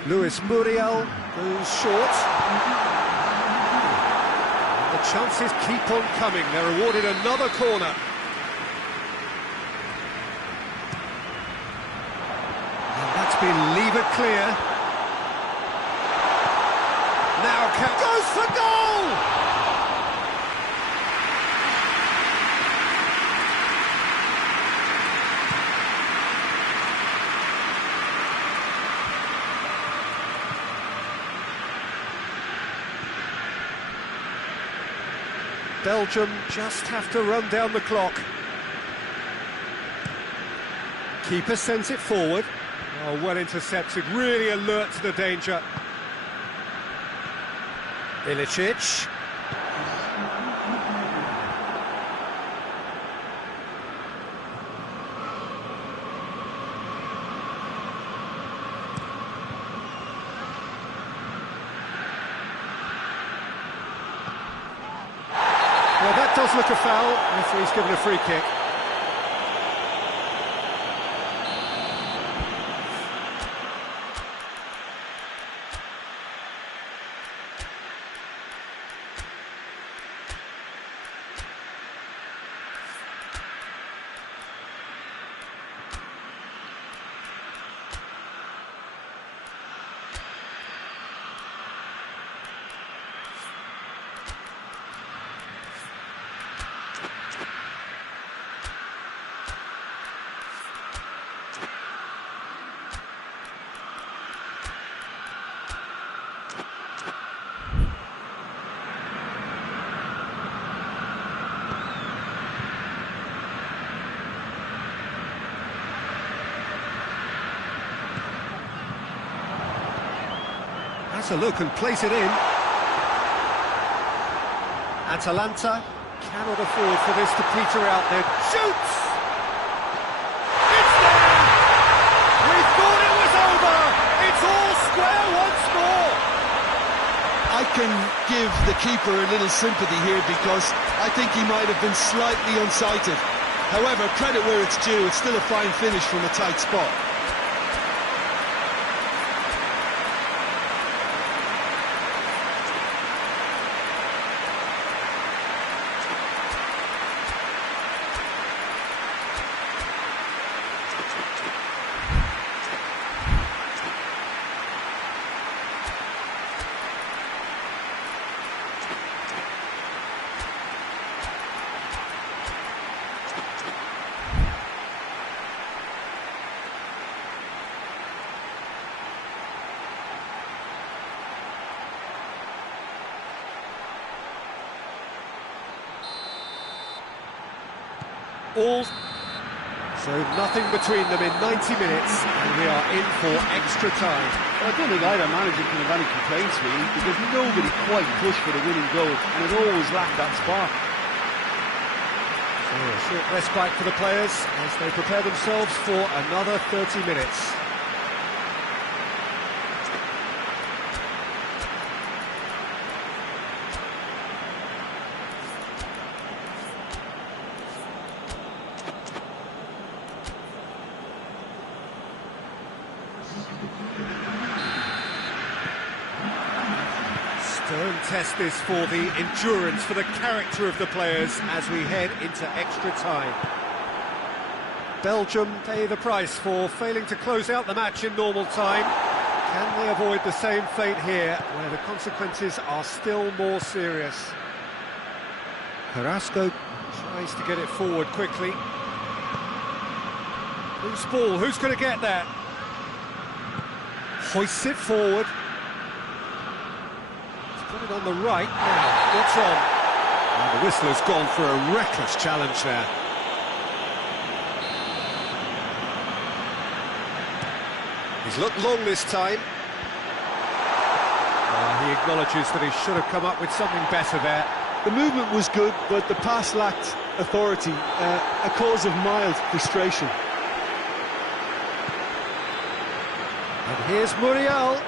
Luis Muriel goes short. The chances keep on coming. They're awarded another corner. And that's been levered clear. Now goes for goal! Belgium just have to run down the clock. Keeper sends it forward. Oh, well intercepted, really alert to the danger. Ilicic. Well, that does look a foul. Referee's given a free kick. That's a look and place it in. Atalanta cannot afford for this to peter out. There shoots! It's there! We thought it was over! It's all square once more! I can give the keeper a little sympathy here because I think he might have been slightly unsighted. However, credit where it's due, it's still a fine finish from a tight spot. So nothing between them in 90 minutes, and we are in for extra time. Well, I don't think either manager can have any complaints, really, because nobody quite pushed for the winning goal, and it always lacked that spark. So a short respite for the players as they prepare themselves for another 30 minutes. Stern test this for the endurance, for the character of the players as we head into extra time. Belgium pay the price for failing to close out the match in normal time. Can they avoid the same fate here, where the consequences are still more serious? Carrasco tries to get it forward quickly. Loose ball, who's going to get that? Hoists it forward. Got it on the right now. What's on? And the whistler's gone for a reckless challenge there. He's looked long this time. He acknowledges that he should have come up with something better there. The movement was good, but the pass lacked authority, a cause of mild frustration. And here's Muriel.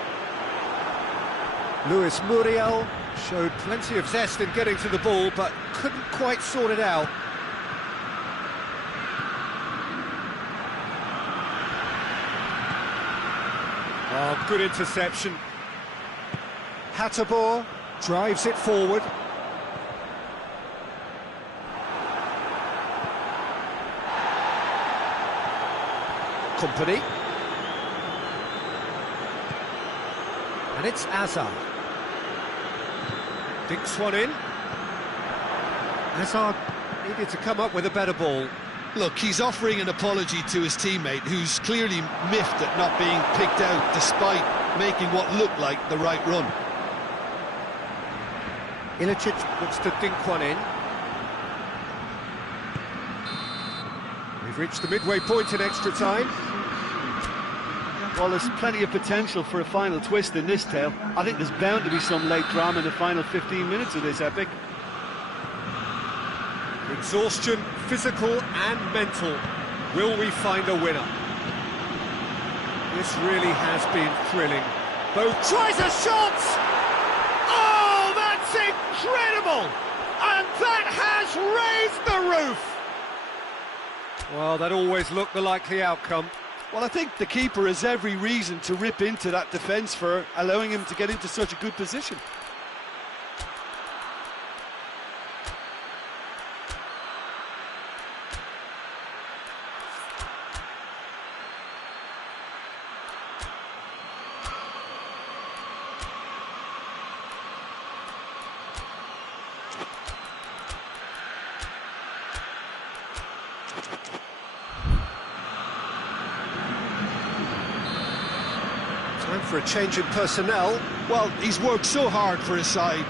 Luis Muriel showed plenty of zest in getting to the ball, but couldn't quite sort it out. Oh, good interception. Hatterbohr drives it forward. Company. And it's Azar. Dinks one in. Hazard needed to come up with a better ball. Look, he's offering an apology to his teammate, who's clearly miffed at not being picked out despite making what looked like the right run. Ilicic looks to dink one in. We've reached the midway point in extra time. Well, there's plenty of potential for a final twist in this tale. I think there's bound to be some late drama in the final 15 minutes of this epic. Exhaustion, physical and mental. Will we find a winner? This really has been thrilling. Both tries a shot! Oh, that's incredible! And that has has raised the roof! Well, that always looked the likely outcome. Well, I think the keeper has every reason to rip into that defence for allowing him to get into such a good position. Time for a change in personnel. Well, he's worked so hard for his side,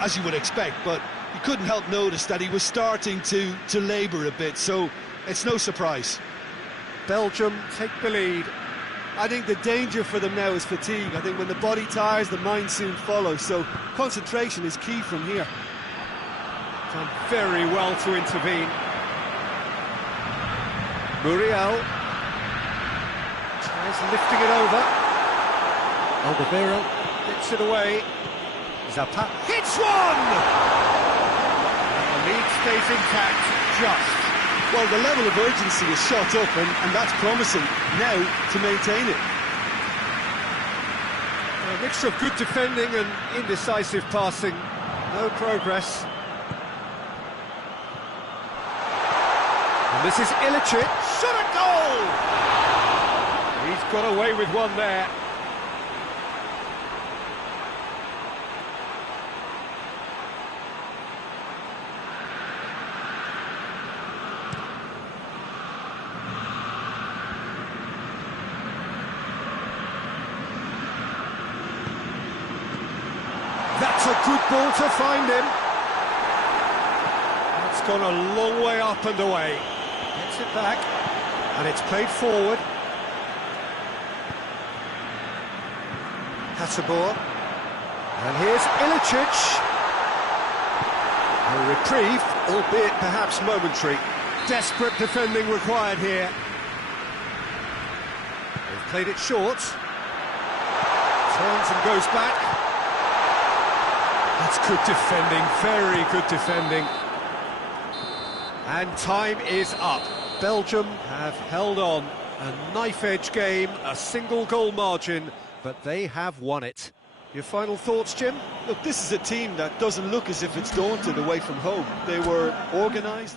as you would expect, but you couldn't help notice that he was starting to labour a bit, so it's no surprise. Belgium take the lead. I think the danger for them now is fatigue. I think when the body tires, the mind soon follows, so concentration is key from here. Done very well to intervene. Muriel tries lifting it over. Alderweireld gets it away. Zappa hits one! And the lead stays intact, just. Well, the level of urgency is shot up, and that's promising now to maintain it. A mixture of good defending and indecisive passing. No progress. And this is Ilicic. Shot a goal! He's got away with one there. That's a good ball to find him. That's gone a long way up and away. Gets it back, and it's played forward. Hatterboer. And here's Ilicic. A reprieve, albeit perhaps momentary. Desperate defending required here. They've played it short. Turns and goes back. That's good defending, very good defending. And time is up. Belgium have held on. A knife-edge game, a single goal margin, but they have won it. Your final thoughts, Jim? Look, this is a team that doesn't look as if it's daunted away from home. They were organised.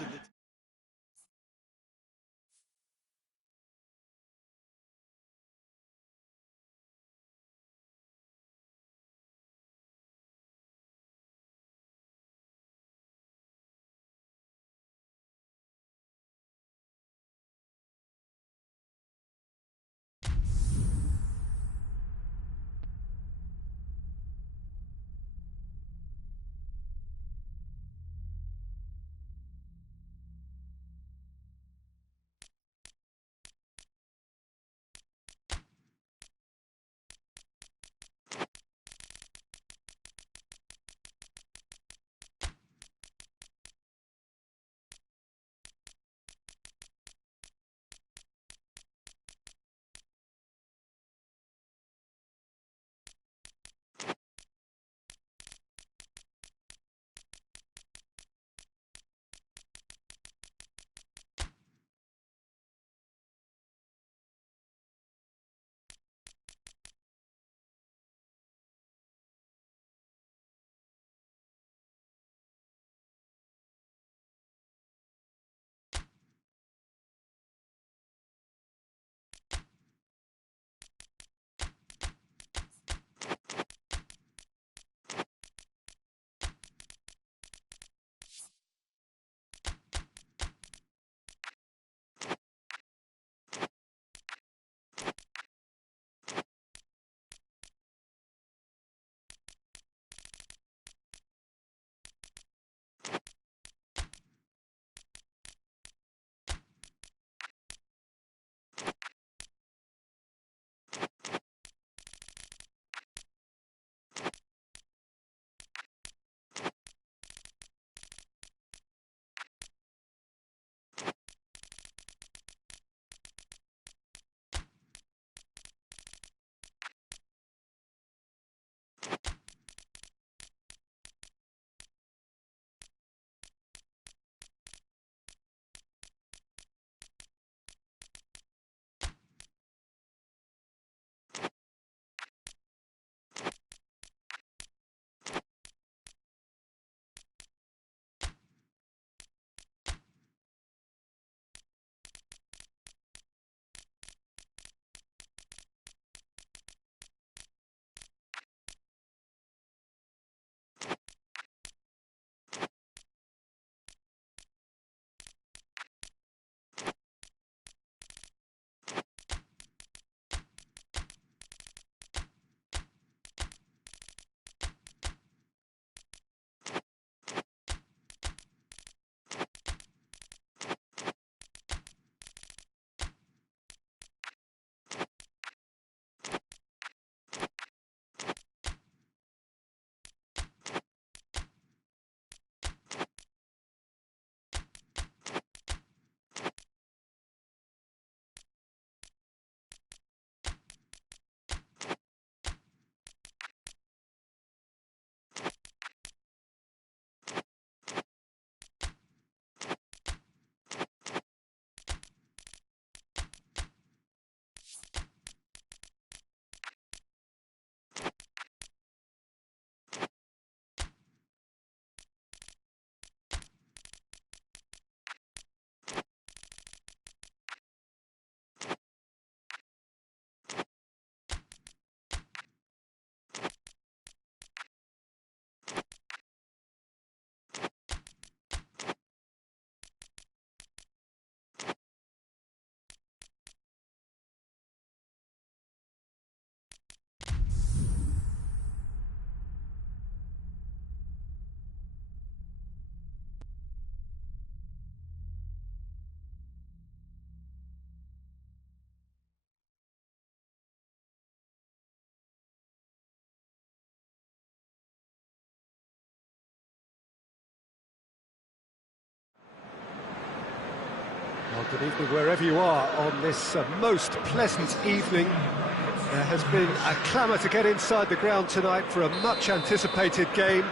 Good evening wherever you are on this most pleasant evening. There has been a clamour to get inside the ground tonight for a much anticipated game.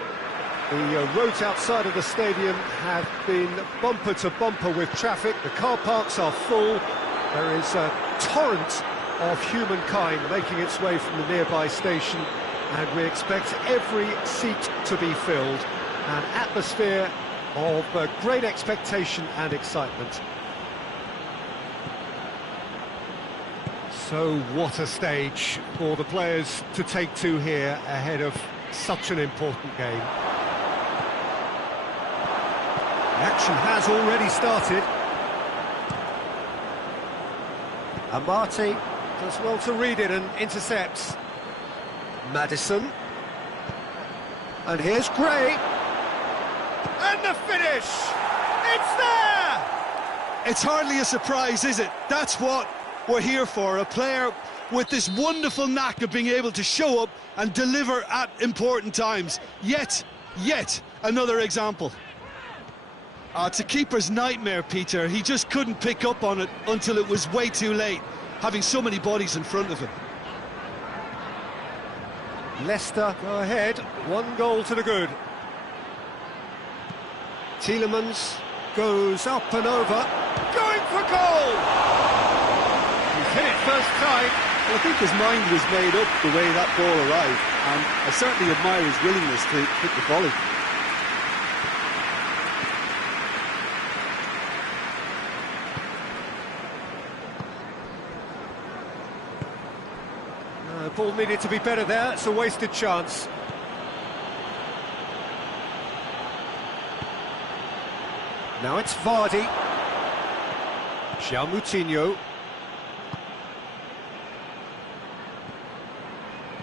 The roads outside of the stadium have been bumper to bumper with traffic. The car parks are full. There is a torrent of humankind making its way from the nearby station, and we expect every seat to be filled. An atmosphere of great expectation and excitement. So what a stage for the players to take to here ahead of such an important game. The action has already started. Amati does well to read it and intercepts. Maddison. And here's Gray. And the finish! It's there! It's hardly a surprise, is it? That's what we're here for, a player with this wonderful knack of being able to show up and deliver at important times. Yet another example. It's a keeper's nightmare, Peter. He just couldn't pick up on it until it was way too late, having so many bodies in front of him. Leicester go ahead, 1 goal to the good. Tielemans goes up and over, going for goal! He's hit it first time. Well, I think his mind was made up the way that ball arrived, and I certainly admire his willingness to hit the volley. Ball needed to be better there, it's a wasted chance. Now it's Vardy. Moutinho.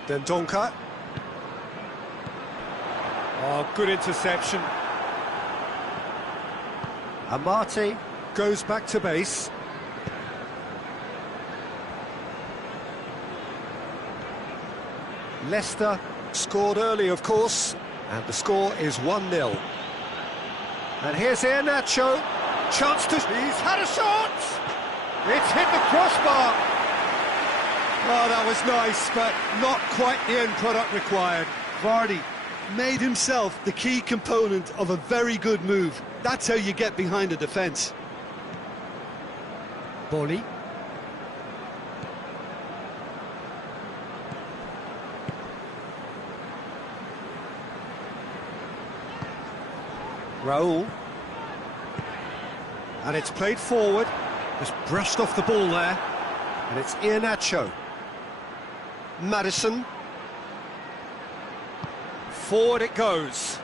Dendoncker. Oh, good interception. Amati goes back to base. Leicester scored early, of course, and the score is 1-0. And here's Iheanacho, chance to... He's had a shot! It's hit the crossbar! Oh, that was nice, but not quite the end product required. Vardy made himself the key component of a very good move. That's how you get behind a defence. Bolly. Raul. And it's played forward. Just brushed off the ball there. And it's Iheanacho. Maddison. Forward it goes.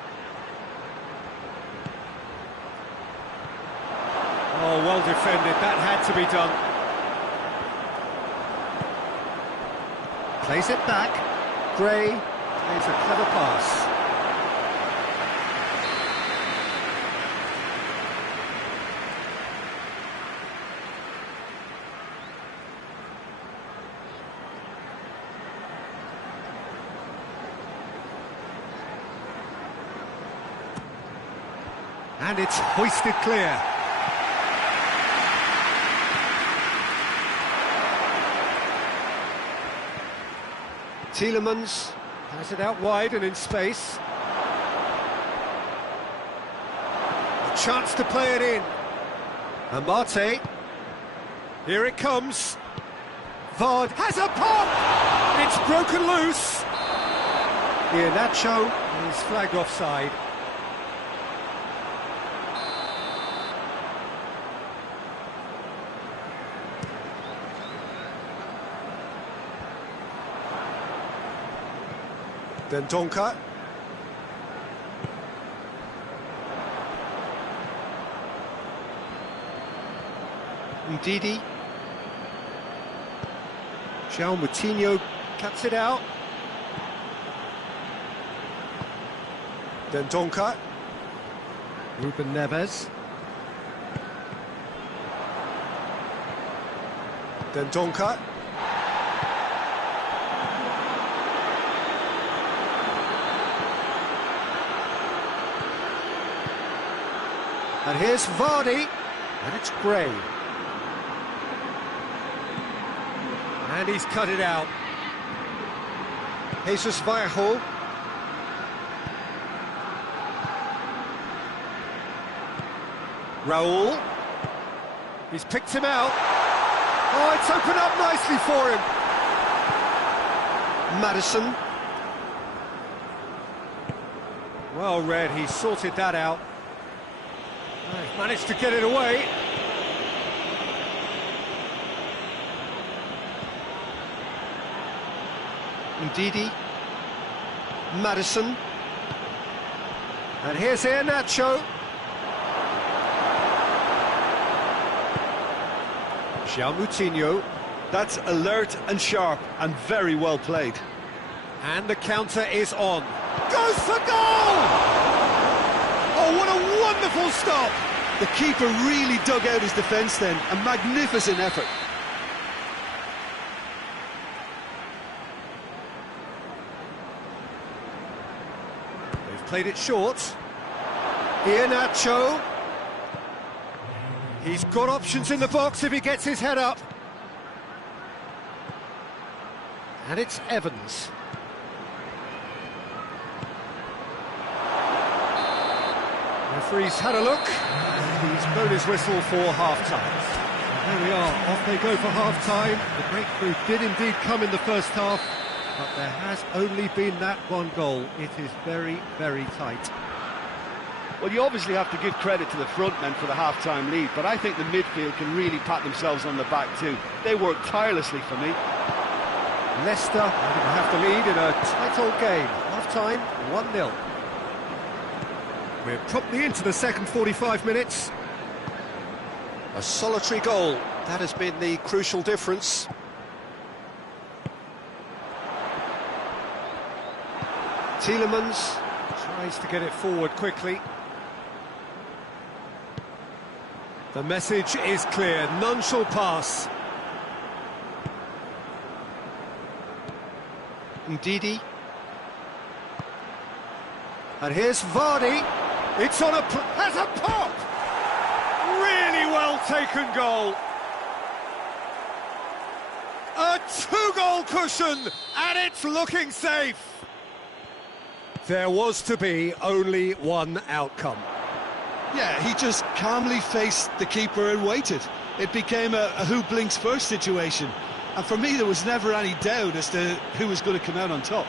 Oh, well defended. That had to be done. Plays it back. Gray plays a clever pass. And it's hoisted clear. Tielemans has it out wide and in space. A chance to play it in. Amati. Here it comes. Vard has a pop! It's broken loose. Iheanacho is flagged offside. Dendoncker. Ndidi. Moutinho cuts it out. Dendoncker. Ruben Neves. Dendoncker. And here's Vardy, and it's Gray. And he's cut it out. Jesus Vallejo. Raul. He's picked him out. Oh, it's opened up nicely for him. Maddison. Well read, he sorted that out. He's managed to get it away. Ndidi. Maddison. And here's Iheanacho. João Moutinho. That's alert and sharp and very well played. And the counter is on. Goes for goal! Oh, what a wonderful stop! The keeper really dug out his defence then. A magnificent effort. They've played it short. Iheanacho. He's got options in the box if he gets his head up. And it's Evans. Referee's had a look, and he's blown his whistle for half-time. There we are, off they go for half-time. The breakthrough did indeed come in the first half, but there has only been that one goal. It is very, very tight. Well, you obviously have to give credit to the front men for the half-time lead, but I think the midfield can really pat themselves on the back too. They work tirelessly for me. Leicester will have the lead in a tight old game. Half-time, 1-0. We're promptly into the second 45 minutes. A solitary goal, that has been the crucial difference. Tielemans tries to get it forward quickly. The message is clear, none shall pass. Ndidi. And here's Vardy. It's on has a pop! Really well taken goal. A two-goal cushion, and it's looking safe. There was to be only one outcome. Yeah, he just calmly faced the keeper and waited. It became a who blinks first situation. And for me, there was never any doubt as to who was going to come out on top.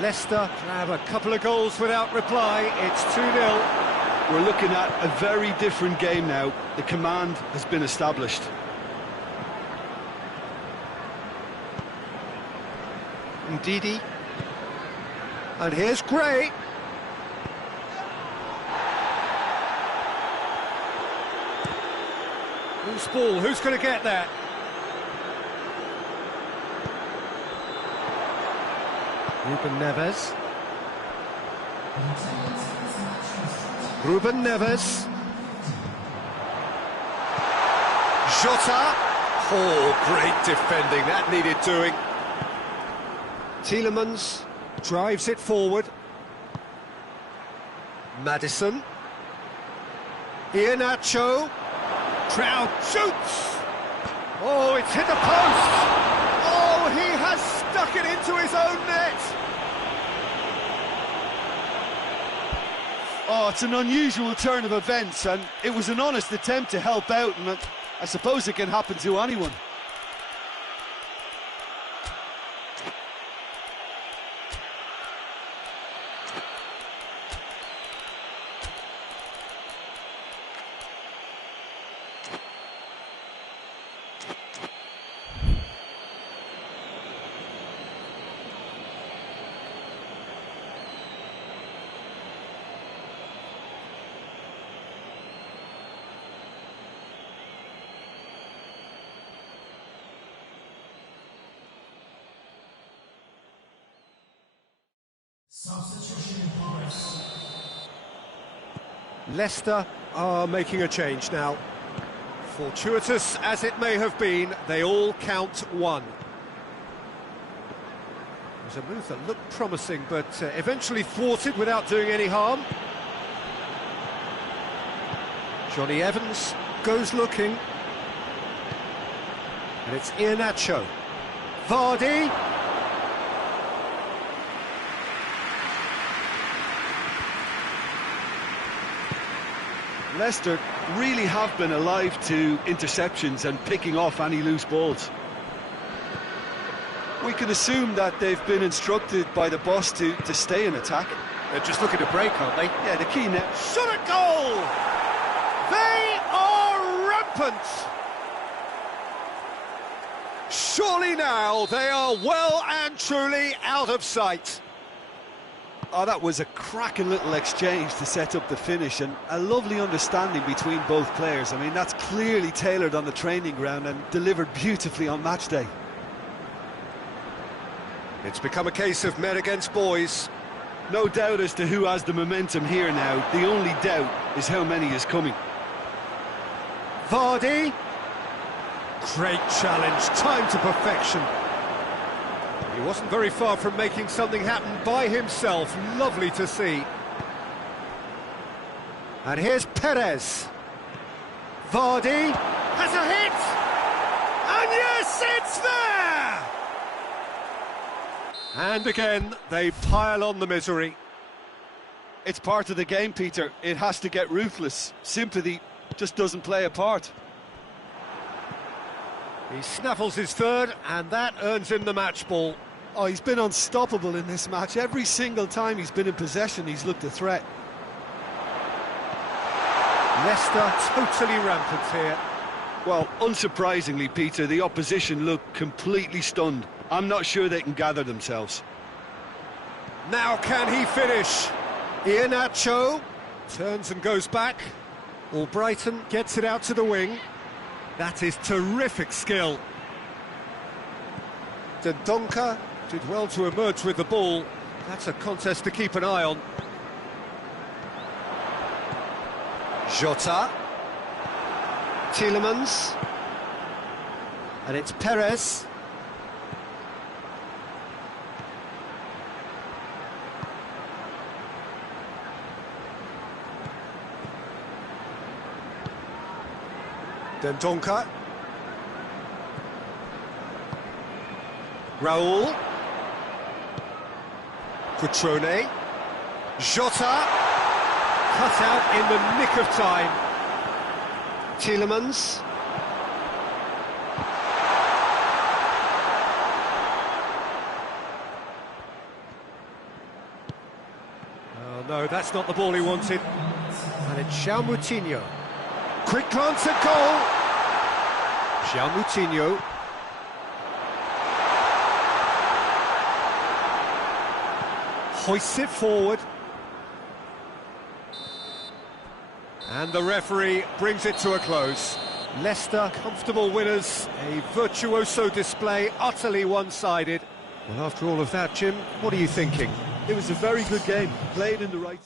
Leicester have a couple of goals without reply. It's 2-0. We're looking at a very different game now. The command has been established. Ndidi. And here's Gray. Loose ball, who's going to get that? Ruben Neves. Ruben Neves. Jota. Oh, great defending, that needed doing. Tielemans drives it forward. Maddison. Iheanacho. Crowd shoots. Oh, it's hit the post. Oh, he has stuck it into his own net. Oh, it's an unusual turn of events, and it was an honest attempt to help out, and I suppose it can happen to anyone. Substitution in progress. Leicester are making a change now. Fortuitous as it may have been, they all count one. It was a move that looked promising, but eventually thwarted without doing any harm. Johnny Evans goes looking. And it's Iheanacho. Vardy. Leicester really have been alive to interceptions and picking off any loose balls. We can assume that they've been instructed by the boss to stay in attack. They're just looking to break, aren't they? Yeah, the key net. Shot at goal! They are rampant! Surely now they are well and truly out of sight. Oh, that was a cracking little exchange to set up the finish, and a lovely understanding between both players. I mean, that's clearly tailored on the training ground and delivered beautifully on match day. It's become a case of men against boys. No doubt as to who has the momentum here now. The only doubt is how many is coming. Vardy. Great challenge, time to perfection. He wasn't very far from making something happen by himself. Lovely to see. And here's Perez. Vardy has a hit! And yes, it's there! And again, they pile on the misery. It's part of the game, Peter. It has to get ruthless. Sympathy just doesn't play a part. He snaffles his third, and that earns him the match ball. Oh, he's been unstoppable in this match. Every single time he's been in possession, he's looked a threat. Leicester totally rampant here. Well, unsurprisingly, Peter, the opposition look completely stunned. I'm not sure they can gather themselves. Now can he finish? Iheanacho turns and goes back. Albrighton gets it out to the wing. That is terrific skill. Dendoncker did well to emerge with the ball. That's a contest to keep an eye on. Jota. Tielemans. And it's Perez. Dendoncker. Raul. Cutrone. Jota. Cut out in the nick of time. Tielemans. Oh no, that's not the ball he wanted. And it's João Moutinho. Quick glance at goal. João Moutinho. Hoists it forward. And the referee brings it to a close. Leicester, comfortable winners. A virtuoso display, utterly one-sided. Well, after all of that, Jim, what are you thinking? It was a very good game, played in the right...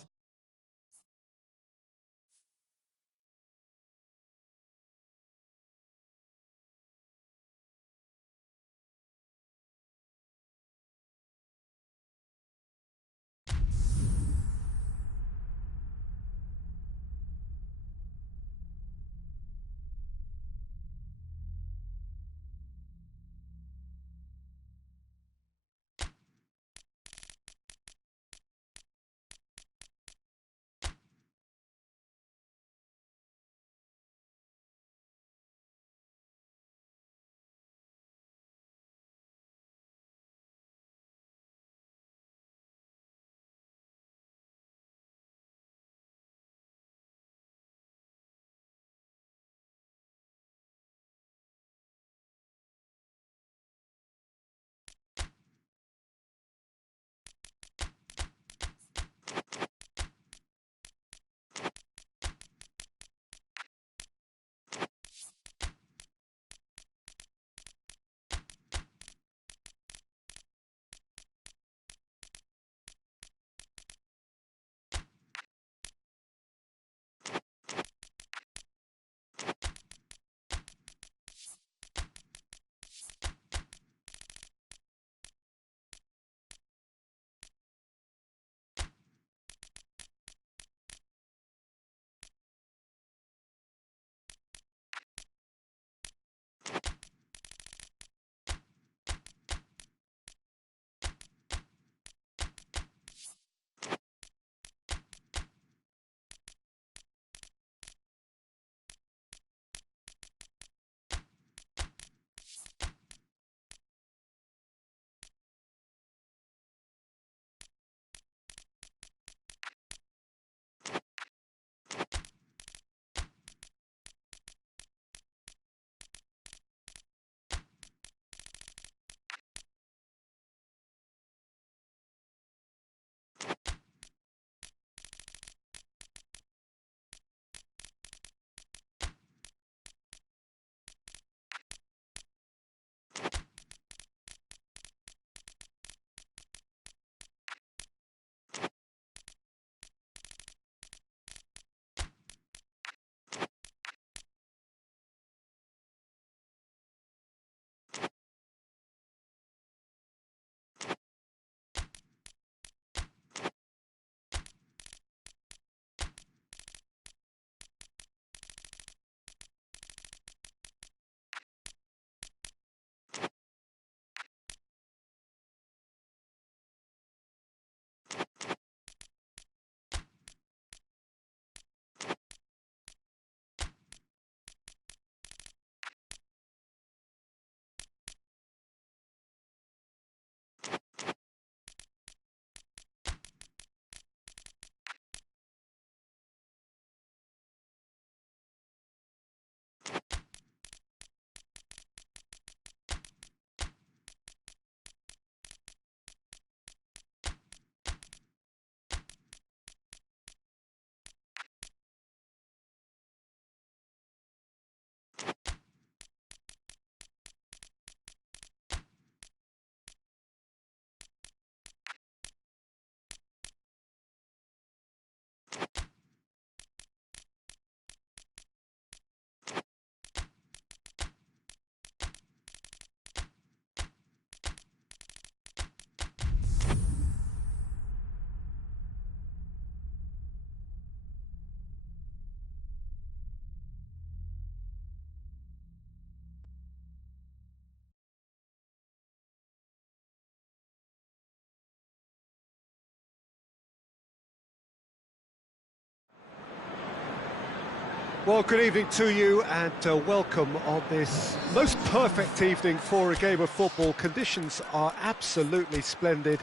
Well, good evening to you and welcome on this most perfect evening for a game of football. Conditions are absolutely splendid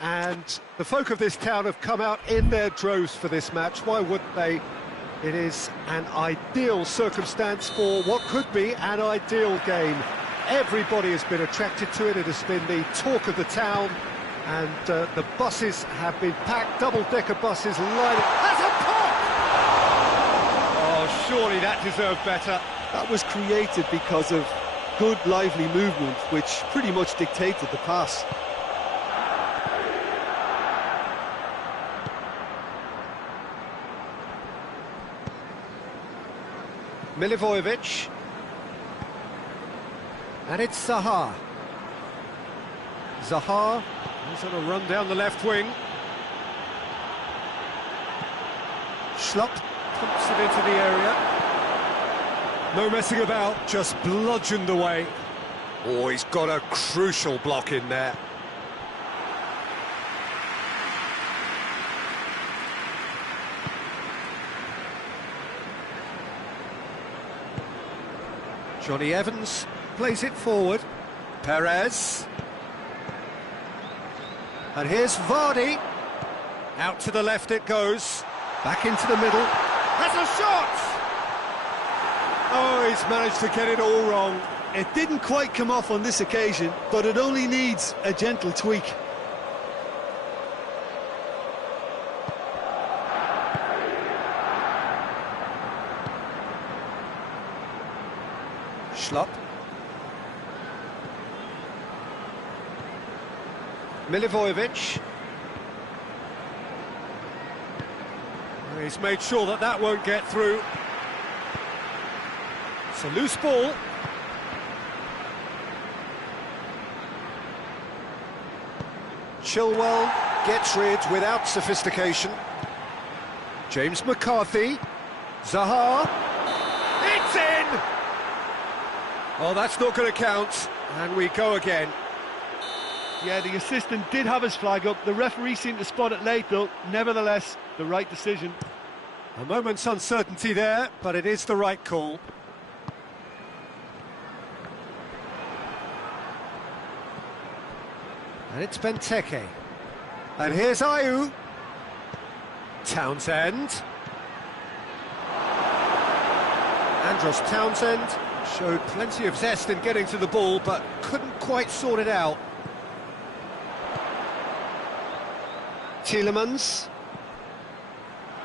and the folk of this town have come out in their droves for this match. Why wouldn't they? It is an ideal circumstance for what could be an ideal game. Everybody has been attracted to it. It has been the talk of the town and the buses have been packed, double-decker buses lined up. That's a pop! Oh, surely that deserved better. That was created because of good, lively movement, which pretty much dictated the pass. Milivojevic. And it's Zaha. Zaha, he's on a run down the left wing. Schlupp pumps it into the area. No messing about, just bludgeoned away. Oh, he's got a crucial block in there. Johnny Evans plays it forward. Perez. And here's Vardy. Out to the left it goes. Back into the middle. That's a shot! Oh, he's managed to get it all wrong. It didn't quite come off on this occasion, but it only needs a gentle tweak. Schlupp. Milivojevic. He's made sure that that won't get through. It's a loose ball. Chilwell gets rid without sophistication. James McCarthy. Zaha. It's in! Oh, that's not going to count. And we go again. Yeah, the assistant did have his flag up. The referee seemed to spot it late, though. Nevertheless, the right decision. A moment's uncertainty there, but it is the right call. And it's Benteke. And here's Ayew. Townsend. Andros Townsend showed plenty of zest in getting to the ball, but couldn't quite sort it out. Tielemans.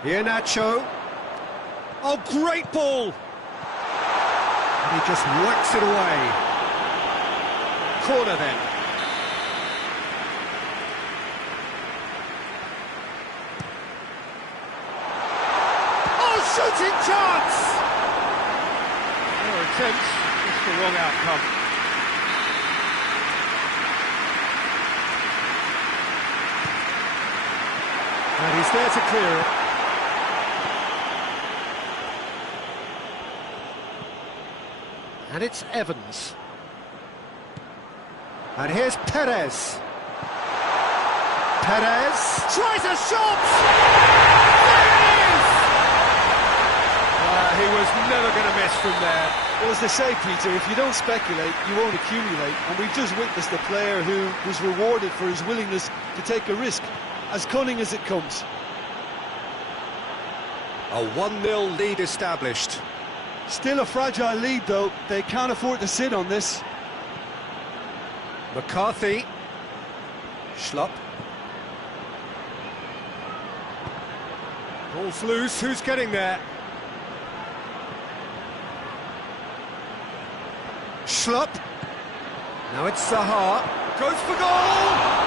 Iheanacho. Oh, great ball! And he just whacks it away. Corner then. Oh, shooting chance! Their attempts, just the wrong outcome. And he's there to clear it. And it's Evans. And here's Perez. Perez tries a shot! There it is! He was never going to miss from there. Well, as they say, Peter, if you don't speculate, you won't accumulate. And we've just witnessed a player who was rewarded for his willingness to take a risk, as cunning as it comes. A 1-0 lead established. Still a fragile lead, though. They can't afford to sit on this. McCarthy. Schlupp. Ball's loose. Who's getting there? Schlupp. Now it's Zaha. Goes for goal!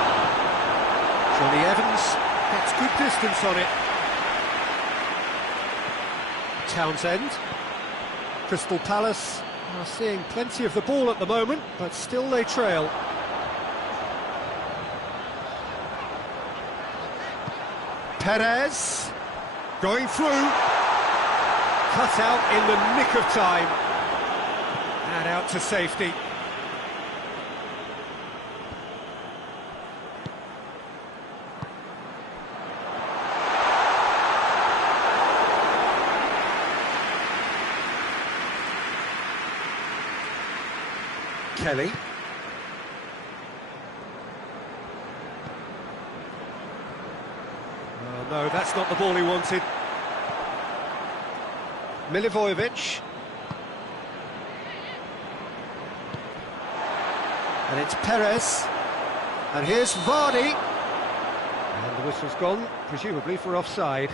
Johnny Evans gets good distance on it. Townsend. Crystal Palace are seeing plenty of the ball at the moment, but still they trail. Perez going through, cut out in the nick of time, and out to safety. Kelly. Oh, no, that's not the ball he wanted. Milivojevic. And it's Perez. And here's Vardy. And the whistle's gone, presumably for offside.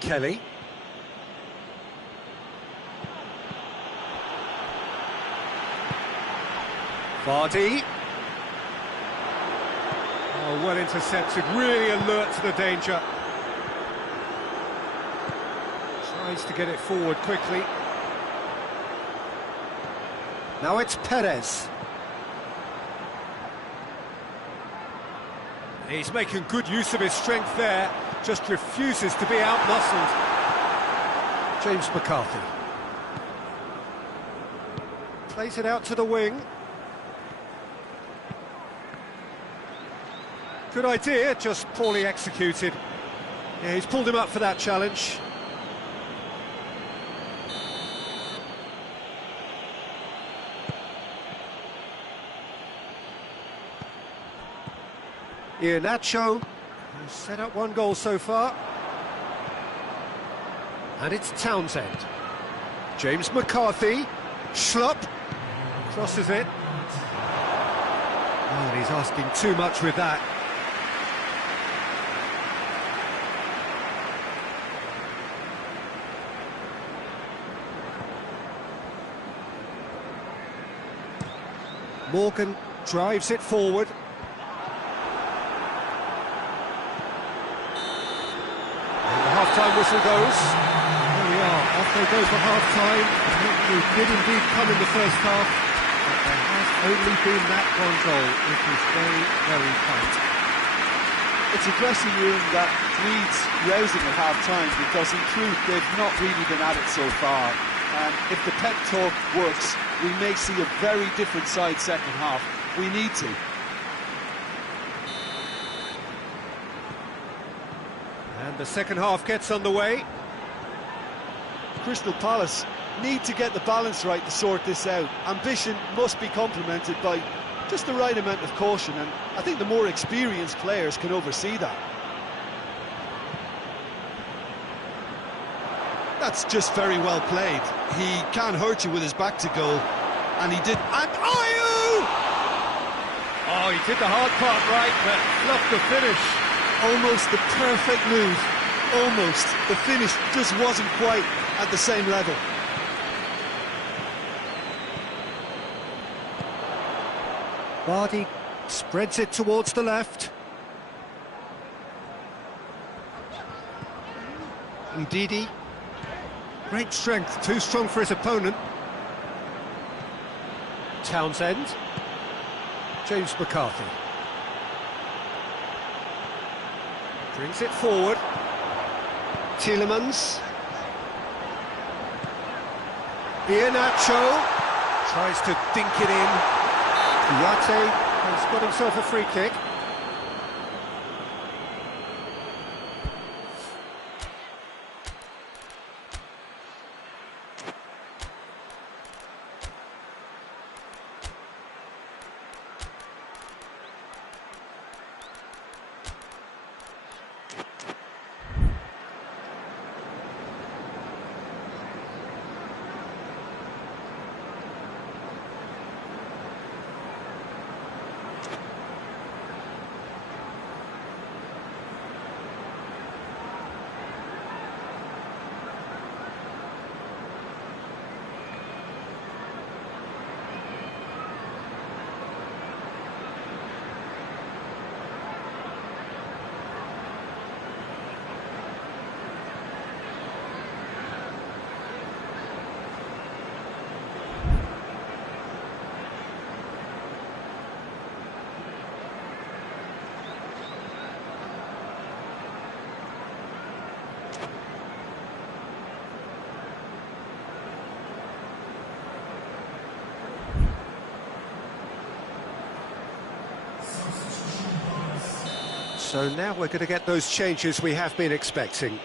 Kelly. Vardy. Oh, well intercepted, really alert to the danger. Tries to get it forward quickly. Now it's Perez. He's making good use of his strength there, just refuses to be outmuscled. James McCarthy. Plays it out to the wing. Good idea, just poorly executed. Yeah, he's pulled him up for that challenge. Iheanacho has set up one goal so far. And it's Townsend. James McCarthy. Schlupp. Crosses it. Oh, and he's asking too much with that. Morgan drives it forward. And the half-time whistle goes. There we are, off they go for half-time. It did indeed come in the first half, but there has only been that one goal. It is very, very tight. It's a dressing room that needs rousing at half-time, because in truth they've not really been at it so far. And if the pep talk works, we may see a very different side second half. We need to. And the second half gets underway. Crystal Palace need to get the balance right to sort this out. Ambition must be complemented by just the right amount of caution, and I think the more experienced players can oversee that. That's just very well played. He can't hurt you with his back to goal, and he did. And Oh, he did the hard part right, but fluffed the finish. almost the perfect move. Almost. The finish just wasn't quite at the same level. Vardy spreads it towards the left. Ndidi. Great strength, too strong for his opponent. Townsend. James McCarthy. Brings it forward. Tielemans. Iheanacho. Tries to dink it in. Kouyaté has got himself a free kick. So now we're going to get those changes we have been expecting.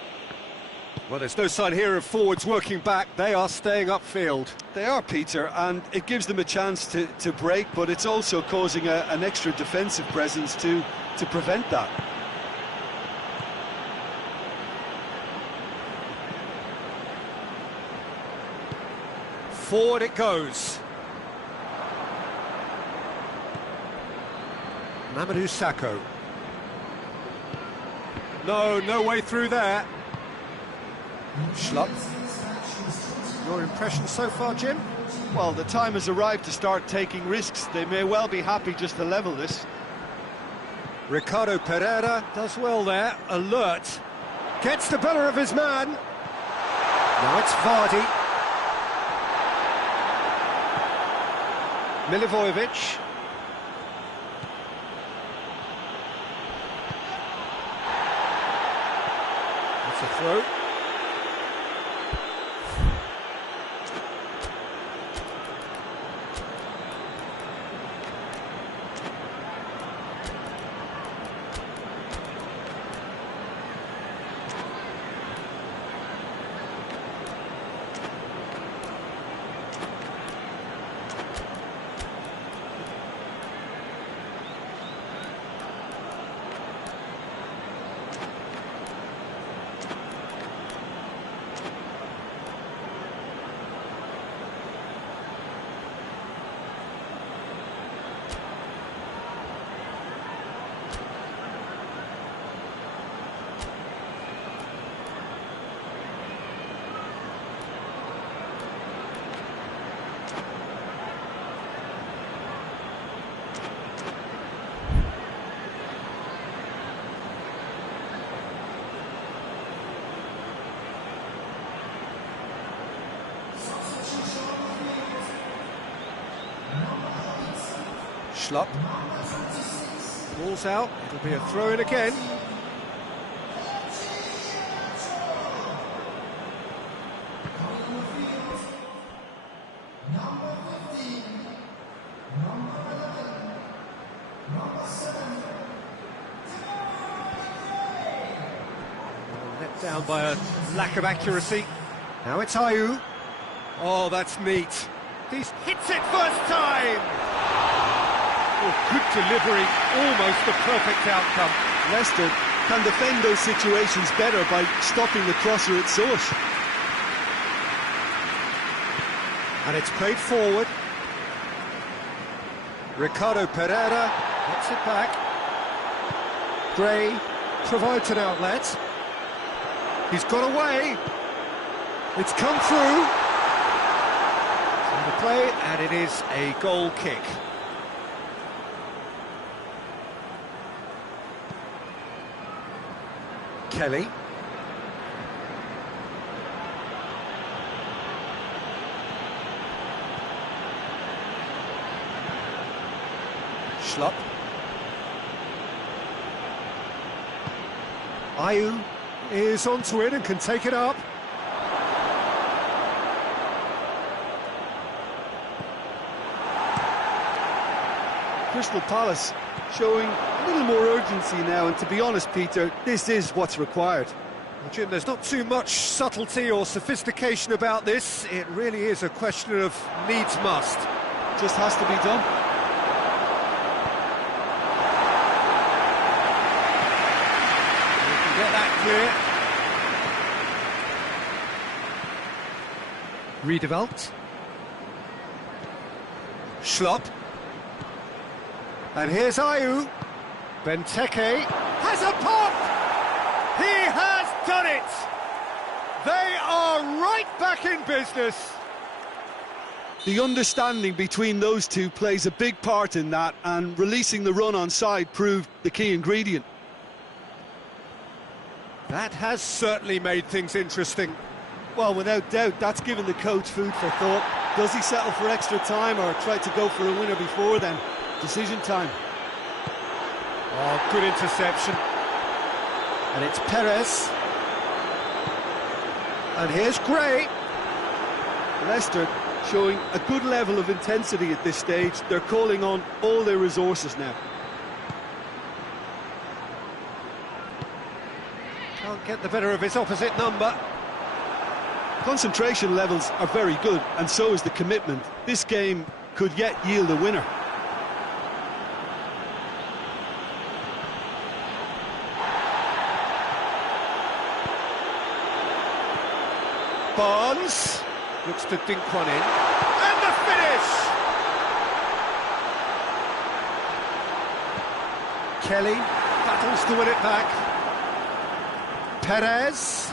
Well, there's no sign here of forwards working back. They are staying upfield. They are, Peter, and it gives them a chance to break, but it's also causing an extra defensive presence to prevent that. Forward it goes. Mamadou Sakho. No way through there. Schlupp. Your impression so far, Jim? Well, the time has arrived to start taking risks. They may well be happy just to level this. Ricardo Pereira does well there, alert. Gets the better of his man. Now it's Vardy. Milivojevic. That's a throw. Schlupp. Ball's out, it'll be a throw-in again. Let down by a lack of accuracy. Now it's Ayew. Oh, that's neat. He hits it first time! Oh, good delivery, almost the perfect outcome. Leicester can defend those situations better by stopping the crosser at source. And it's played forward. Ricardo Pereira gets it back. Gray provides an outlet. He's got away. It's come through. It's in the play, and it is a goal kick. Kelly. Schlupp. Ayew is onto it and can take it up. Crystal Palace showing a little more urgency now, and to be honest, Peter, this is what's required. Well, Jim, there's not too much subtlety or sophistication about this. It really is a question of needs must. Just has to be done. You can get that clear. Redeveloped. Schlupp. And here's Ayew. Benteke has a pop! He has done it! They are right back in business. The understanding between those two plays a big part in that, and releasing the run on side proved the key ingredient. That has certainly made things interesting. Well, without doubt, that's given the coach food for thought. Does he settle for extra time or try to go for a winner before then? Decision time. Oh, good interception. And it's Perez. And here's Gray. Leicester showing a good level of intensity at this stage. They're calling on all their resources now. Can't get the better of his opposite number. Concentration levels are very good, and so is the commitment. This game could yet yield a winner. Barnes looks to dink one in. And the finish! Kelly battles to win it back. Perez.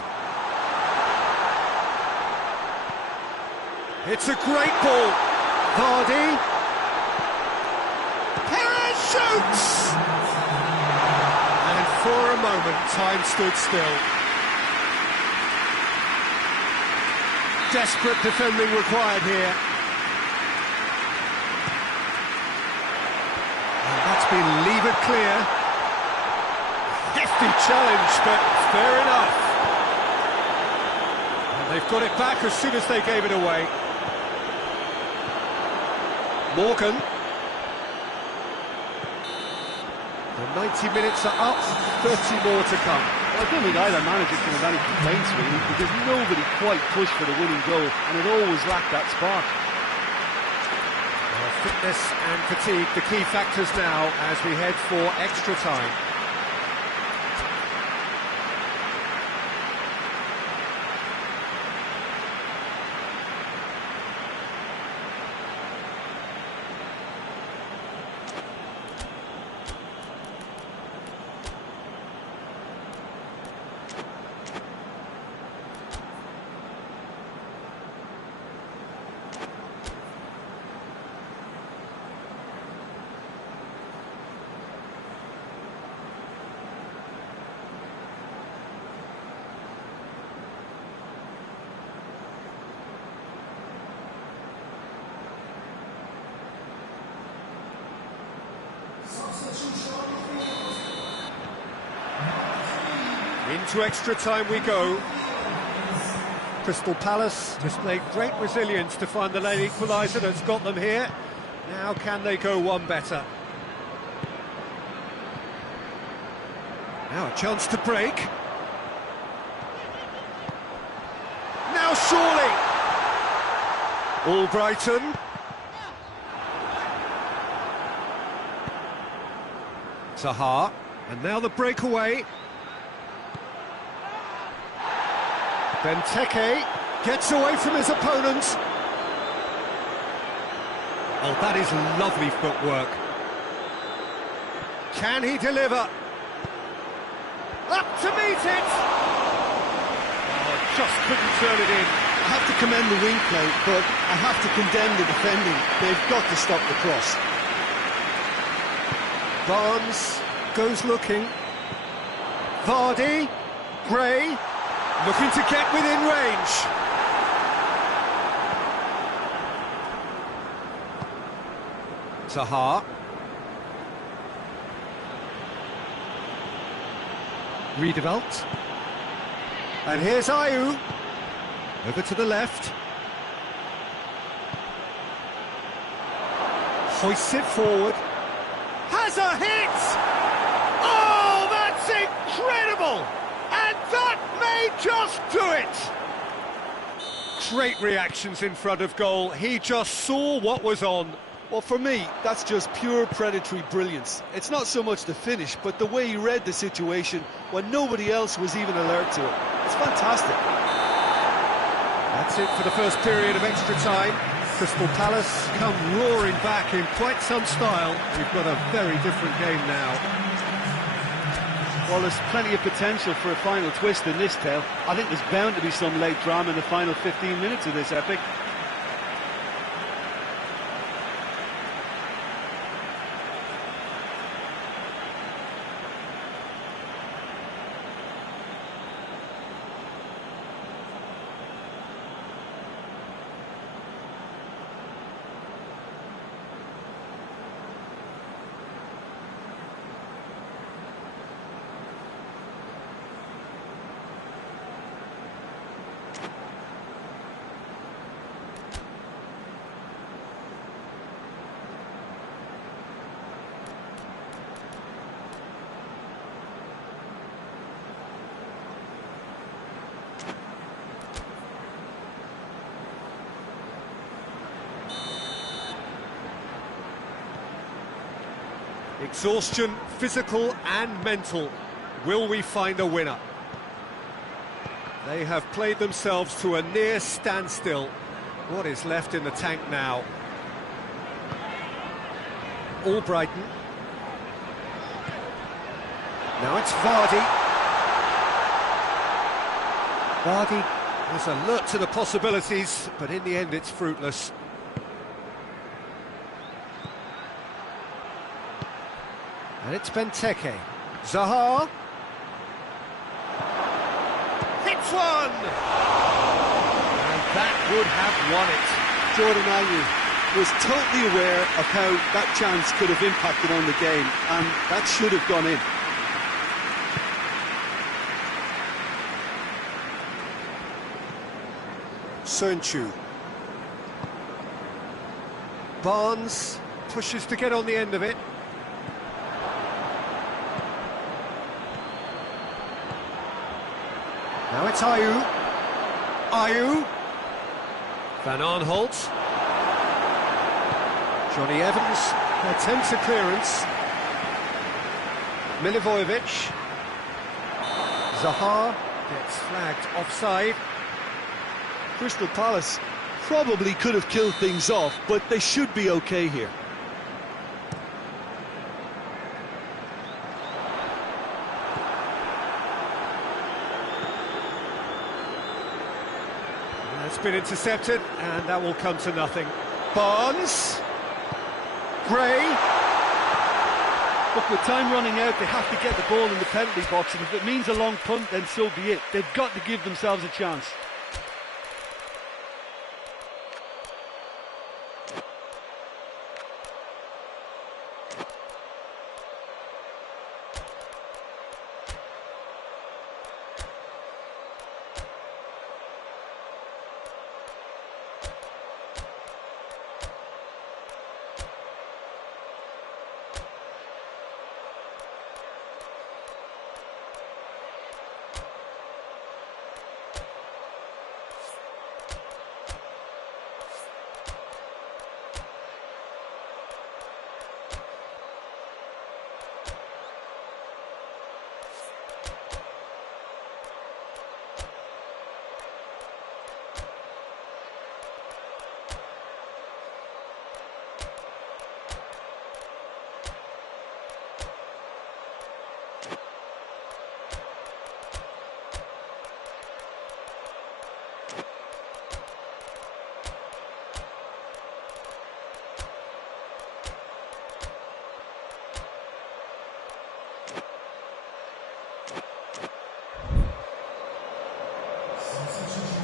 It's a great ball. Vardy. Perez shoots! And for a moment, time stood still. Desperate defending required here. And that's been levered clear. Hefty challenge, but fair enough. And they've got it back as soon as they gave it away. Morgan. The 90 minutes are up, 30 more to come. I don't think either manager can have any complaints really, because nobody quite pushed for the winning goal, and it always lacked that spark. Well, fitness and fatigue, the key factors now as we head for extra time. Into extra time we go. Crystal Palace displayed great resilience to find the late equaliser that's got them here. Now can they go one better? Now a chance to break. Now surely! Albrighton. Zaha. And now the breakaway. Benteke gets away from his opponent. Oh, that is lovely footwork. Can he deliver? Up to meet it! Oh, just couldn't turn it in. I have to commend the wing play, but I have to condemn the defending. They've got to stop the cross. Barnes goes looking. Vardy, Gray, looking to get within range. Zaha. Redeveloped. And here's Ayew. Over to the left. Hoists it forward. Has a hit! Oh, that's incredible! And that may just do it! Great reactions in front of goal. He just saw what was on. Well, for me, that's just pure predatory brilliance. It's not so much the finish, but the way he read the situation when nobody else was even alert to it. It's fantastic. That's it for the first period of extra time. Crystal Palace come roaring back in quite some style. We've got a very different game now. Well, there's plenty of potential for a final twist in this tale. I think there's bound to be some late drama in the final 15 minutes of this epic. Exhaustion, physical and mental. Will we find a winner? They have played themselves to a near standstill. What is left in the tank now? Albrighton. Now it's Vardy. Vardy is alert to the possibilities, but in the end it's fruitless. And it's Benteke. Zaha. Hits one! And that would have won it. Jordan Ayew was totally aware of how that chance could have impacted on the game, and that should have gone in. Sönchu. Barnes pushes to get on the end of it. Now it's Ayew. Ayew. Van Aanholt. Johnny Evans attempts a clearance. Milivojevic. Zaha gets flagged offside. Crystal Palace probably could have killed things off, but they should be okay here. It's been intercepted, and that will come to nothing. Barnes. Gray. Look, with time running out, they have to get the ball in the penalty box, and if it means a long punt, then so be it. They've got to give themselves a chance.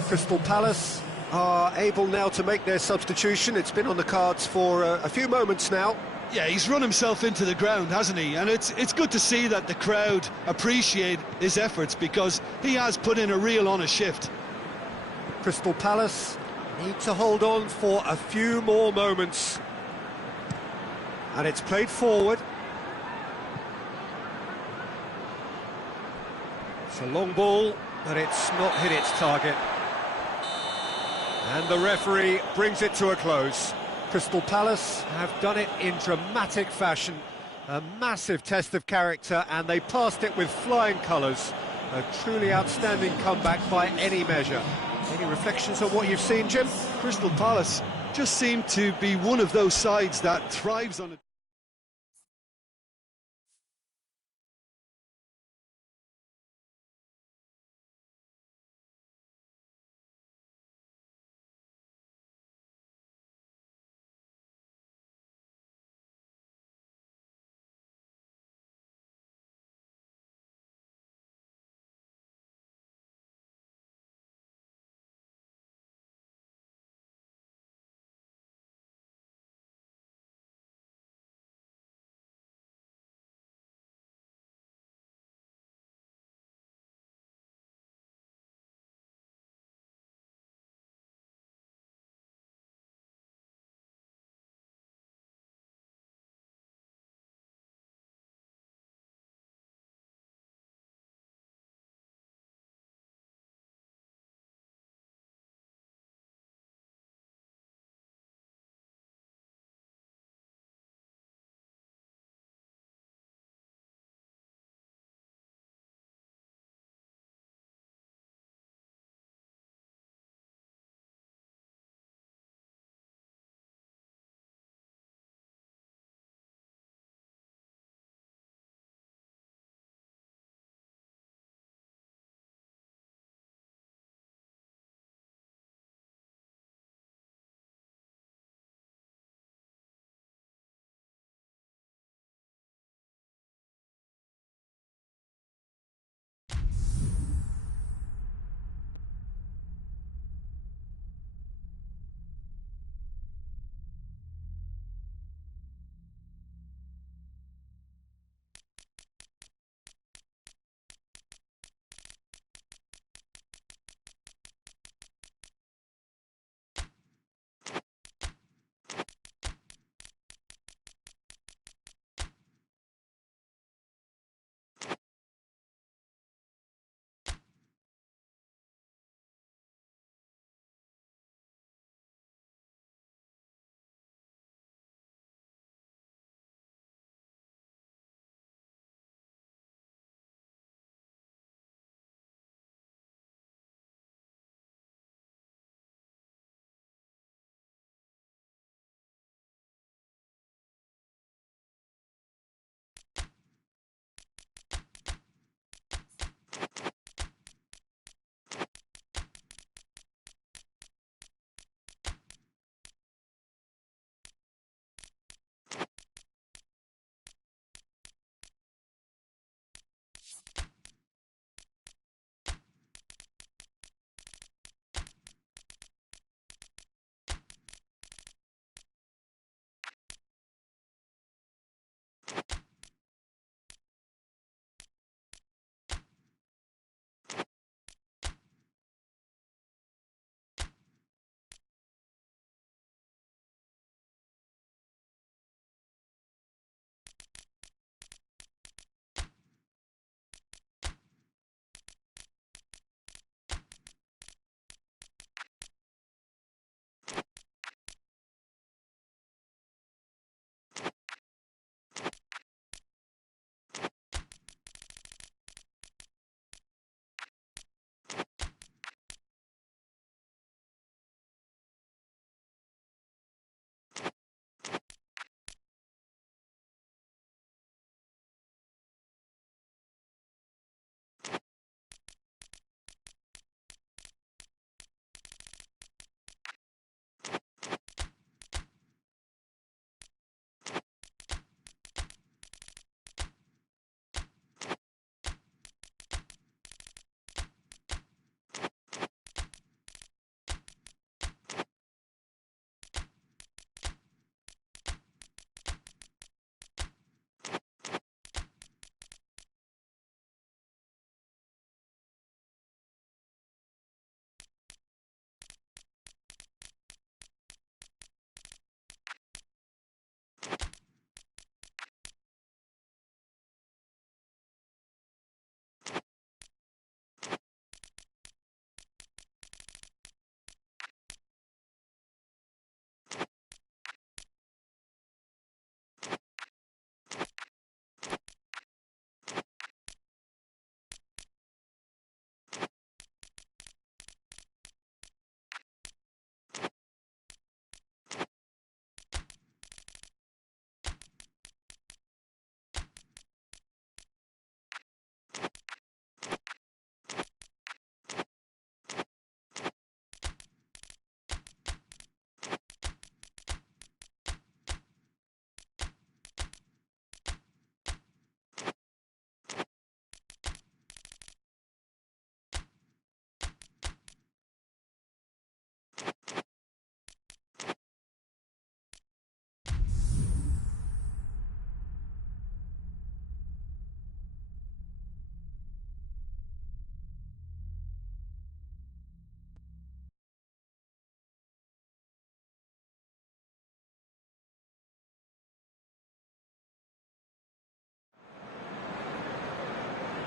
Crystal Palace are able now to make their substitution. It's been on the cards for a few moments now. Yeah, he's run himself into the ground, hasn't he? And it's good to see that the crowd appreciate his efforts, because he has put in a real honest shift. Crystal Palace need to hold on for a few more moments. And it's played forward. It's a long ball, but it's not hit its target. And the referee brings it to a close. Crystal Palace have done it in dramatic fashion. A massive test of character, and they passed it with flying colours. A truly outstanding comeback by any measure. Any reflections on what you've seen, Jim? Crystal Palace just seem to be one of those sides that thrives on it.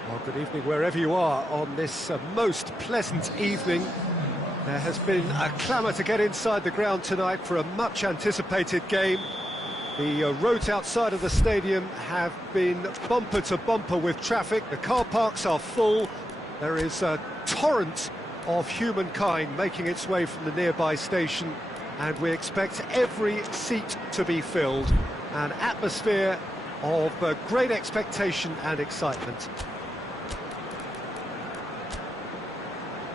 Well, good evening wherever you are on this most pleasant evening. There has been a clamour to get inside the ground tonight for a much-anticipated game. The roads outside of the stadium have been bumper to bumper with traffic. The car parks are full. There is a torrent of humankind making its way from the nearby station, and we expect every seat to be filled. An atmosphere of great expectation and excitement.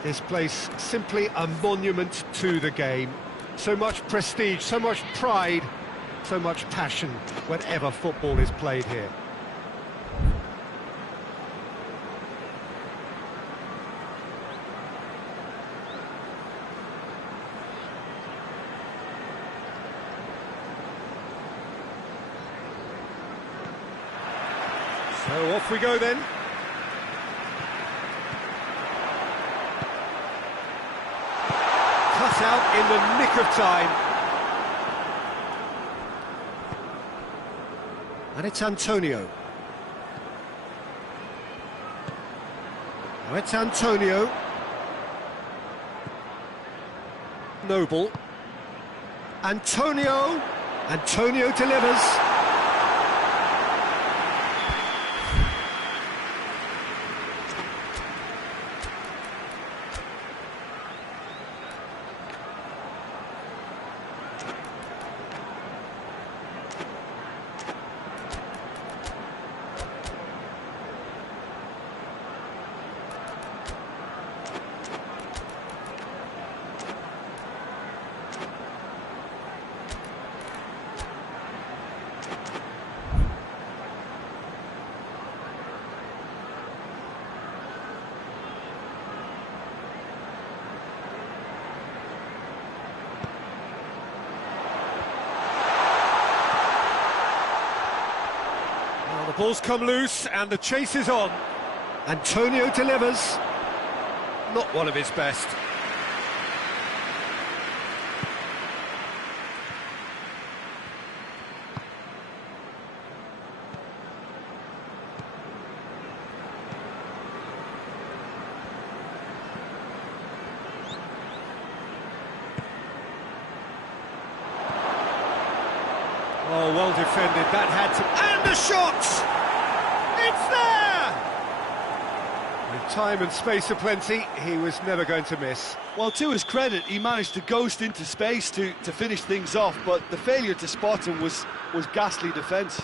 This place simply a monument to the game. So much prestige, so much pride, so much passion whenever football is played here. So off we go then. Cut out in the nick of time. And it's Antonio. Now it's Antonio. Noble. Antonio. Antonio delivers. The ball's come loose and the chase is on. Antonio delivers. Not one of his best. Oh, well defended, that had to... And the shot! It's there! With time and space aplenty, he was never going to miss. Well, to his credit, he managed to ghost into space to finish things off, but the failure to spot him was ghastly defence.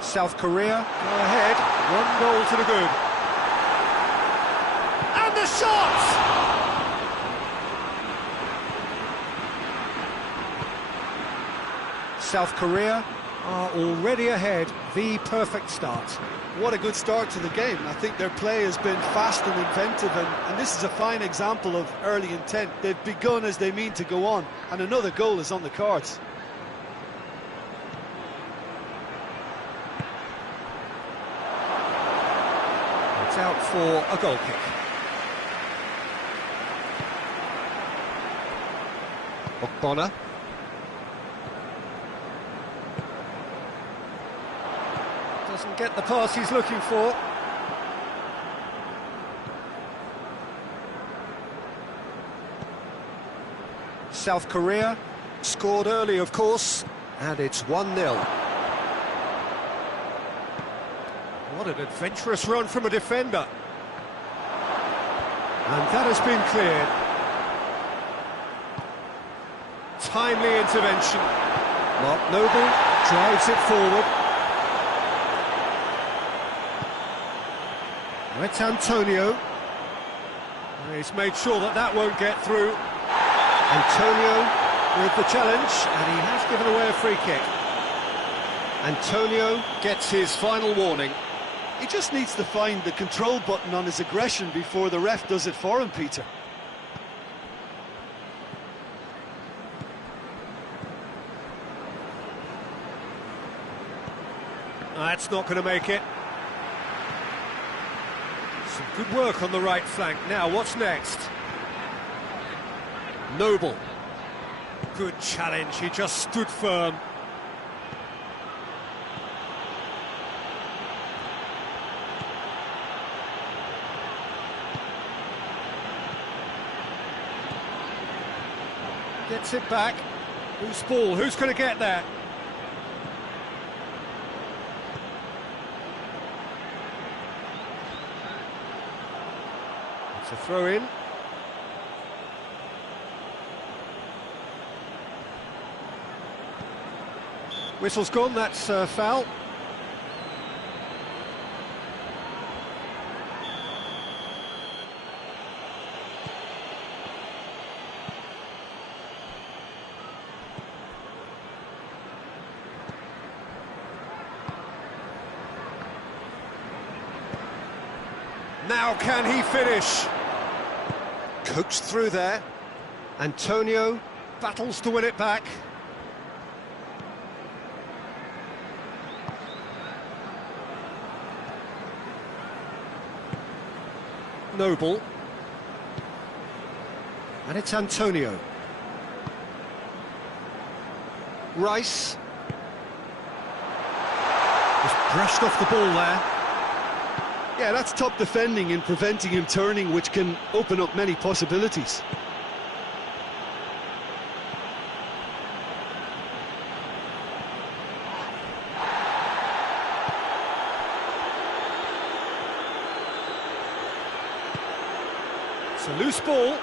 South Korea go ahead, 1 goal to the good. And the shot! South Korea are already ahead, the perfect start. What a good start to the game. I think their play has been fast and inventive, and this is a fine example of early intent. They've begun as they mean to go on, and another goal is on the cards. It's out for a goal kick. Ogbonna. Doesn't get the pass he's looking for. South Korea scored early, of course, and it's 1-0. What an adventurous run from a defender. And that has been cleared. Timely intervention. Mark Noble drives it forward. It's Antonio. He's made sure that that won't get through. Antonio with the challenge, and he has given away a free kick. Antonio gets his final warning. He just needs to find the control button on his aggression before the ref does it for him, Peter. That's not going to make it. Some good work on the right flank. Now, what's next? Noble. Good challenge, he just stood firm. Gets it back. Who's ball? Who's going to get there? It's a throw in. Whistle's gone, that's foul. Now can he finish? Coached through there. Antonio battles to win it back. Noble. And it's Antonio. Rice. Just brushed off the ball there. Yeah, that's top defending and preventing him turning, which can open up many possibilities. It's a loose ball.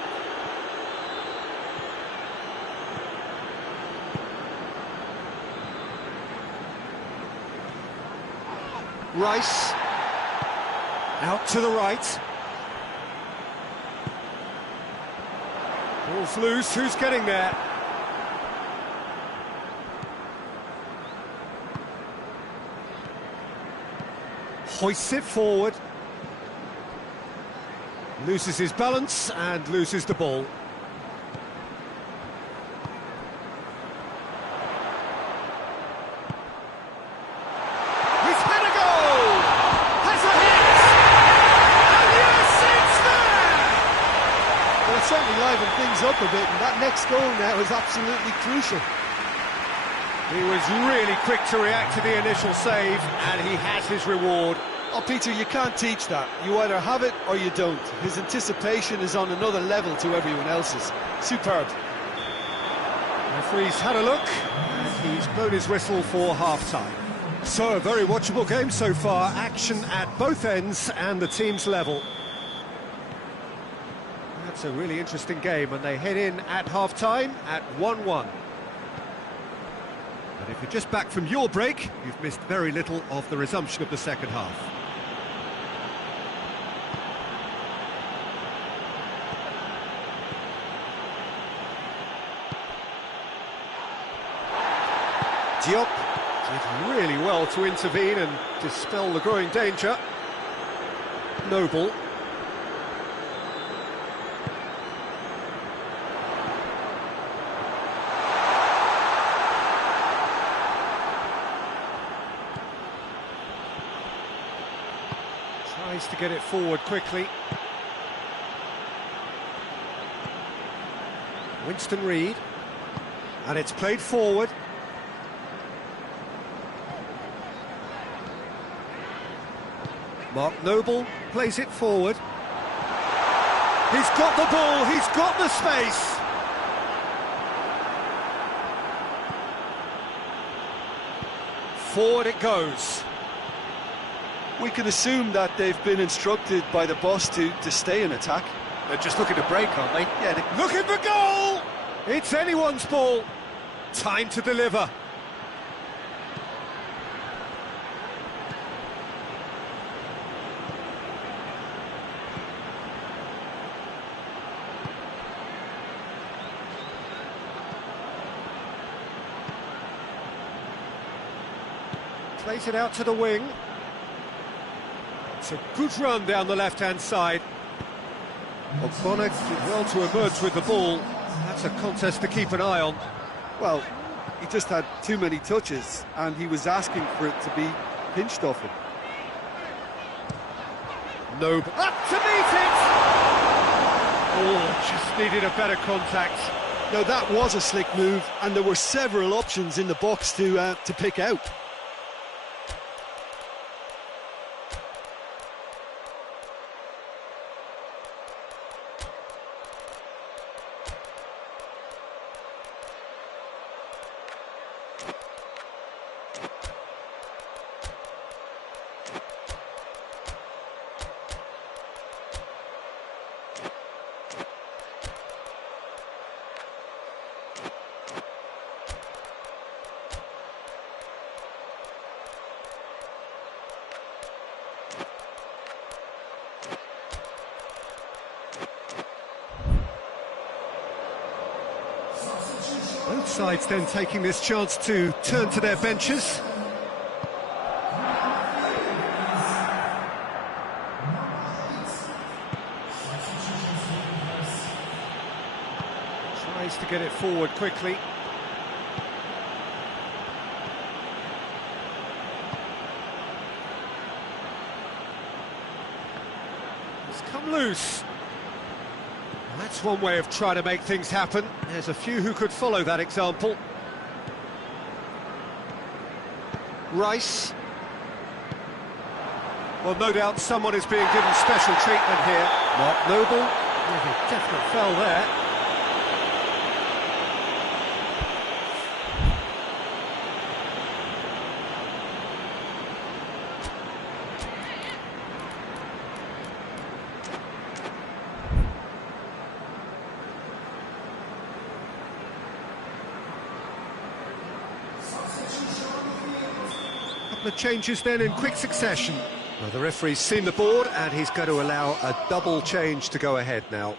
Rice. Out to the right. Ball's loose, who's getting there? Hoists it forward. Loses his balance and loses the ball. Certainly livened things up a bit, and that next goal now is absolutely crucial. He was really quick to react to the initial save, and he has his reward. Oh, Peter, you can't teach that. You either have it or you don't. His anticipation is on another level to everyone else's. Superb. Referee's had a look, and he's blown his whistle for half-time. So, a very watchable game so far. Action at both ends, and the team's level. That's a really interesting game, and they head in at half-time at 1-1. But if you're just back from your break, you've missed very little of the resumption of the second half. Diop did really well to intervene and dispel the growing danger. Noble. Tries to get it forward quickly. Winston Reid. And it's played forward. Mark Noble plays it forward. He's got the ball, he's got the space. Forward it goes. We can assume that they've been instructed by the boss to stay in attack. They're just looking to break, aren't they? Yeah, Looking for goal! It's anyone's ball. Time to deliver. Plays it out to the wing. It's a good run down the left-hand side. O'Connor did well to emerge with the ball. That's a contest to keep an eye on. Well, he just had too many touches, and he was asking for it to be pinched off him. Noble up to meet it! Oh, just needed a better contact. Now, that was a slick move, and there were several options in the box to pick out. Sides then taking this chance to turn to their benches. Tries to get it forward quickly. It's come loose. Well, that's one way of trying to make things happen. There's a few who could follow that example. Rice. Well, no doubt someone is being given special treatment here. Mark Noble. Yeah, definite foul there. Couple of changes then in quick succession. Well, the referee's seen the board and he's going to allow a double change to go ahead now.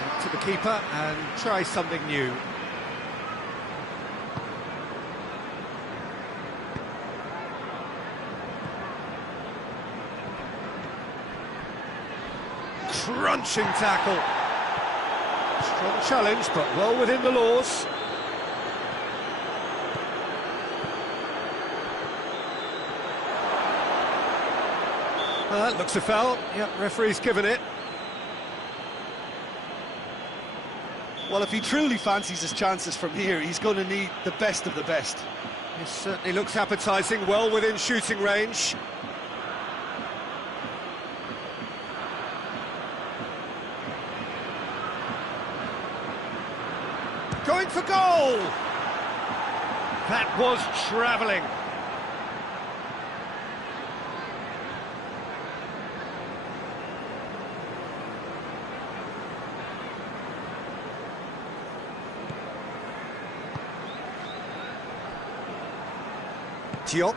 Back to the keeper and try something new. Crunching tackle. Strong challenge, but well within the laws. That looks a foul. Yep, referee's given it. Well, if he truly fancies his chances from here, he's going to need the best of the best. This certainly looks appetising, well within shooting range. Going for goal! That was travelling. Diop.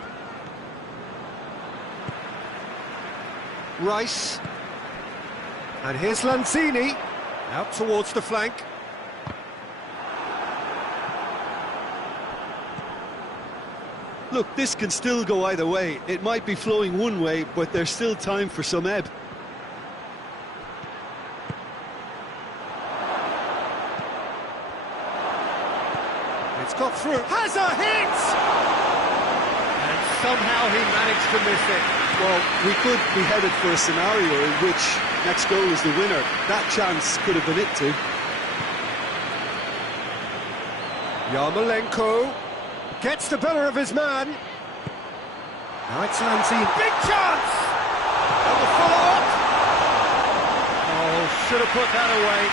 Rice. And here's Lanzini. Out towards the flank. Look, this can still go either way. It might be flowing one way, but there's still time for some ebb. It's got through. Has a hit! And somehow he managed to miss it. Well, we could be headed for a scenario in which next goal is the winner. That chance could have been it too. Yarmolenko gets the better of his man. Now it's Lanzini. Big chance! And the follow-up. Oh, should have put that away.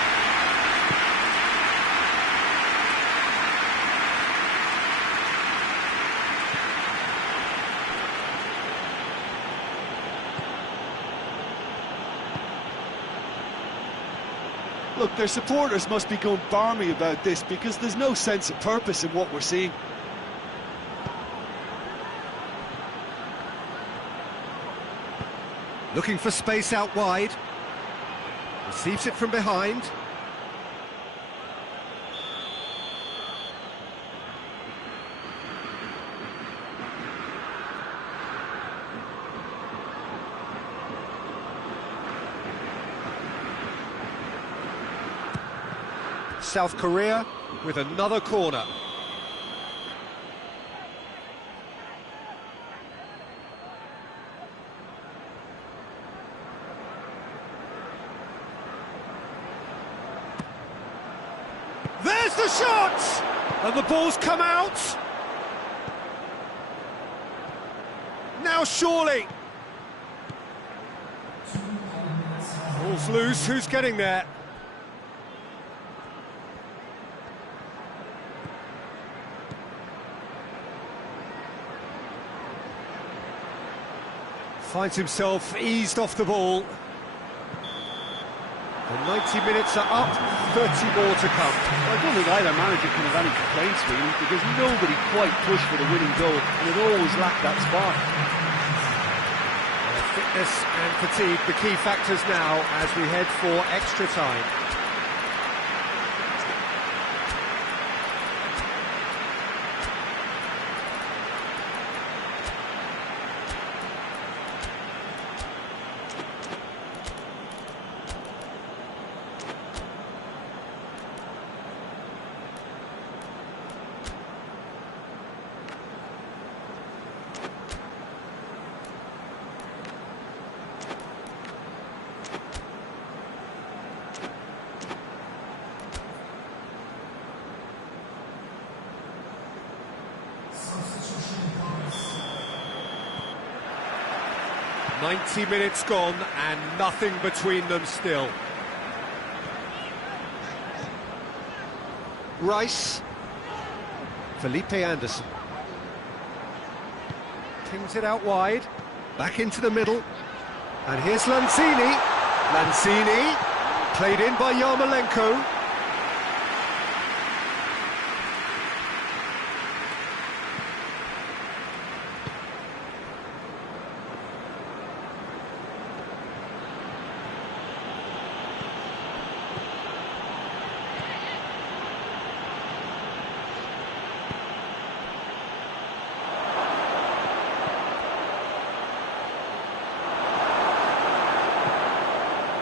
Look, their supporters must be going barmy about this because there's no sense of purpose in what we're seeing. Looking for space out wide. Receives it from behind. South Korea with another corner. There's the shot! And the ball's come out. Now surely. Ball's loose, who's getting there? Finds himself eased off the ball. The 90 minutes are up, 30 more to come. Well, I don't think either manager can have any complaints, really, because nobody quite pushed for the winning goal, and it always lacked that spark. Fitness and fatigue, the key factors now as we head for extra time. Substitution price. 90 minutes gone and nothing between them still. Rice. Felipe Anderson. Pings it out wide. Back into the middle. And here's Lanzini. Lanzini. Played in by Yarmolenko.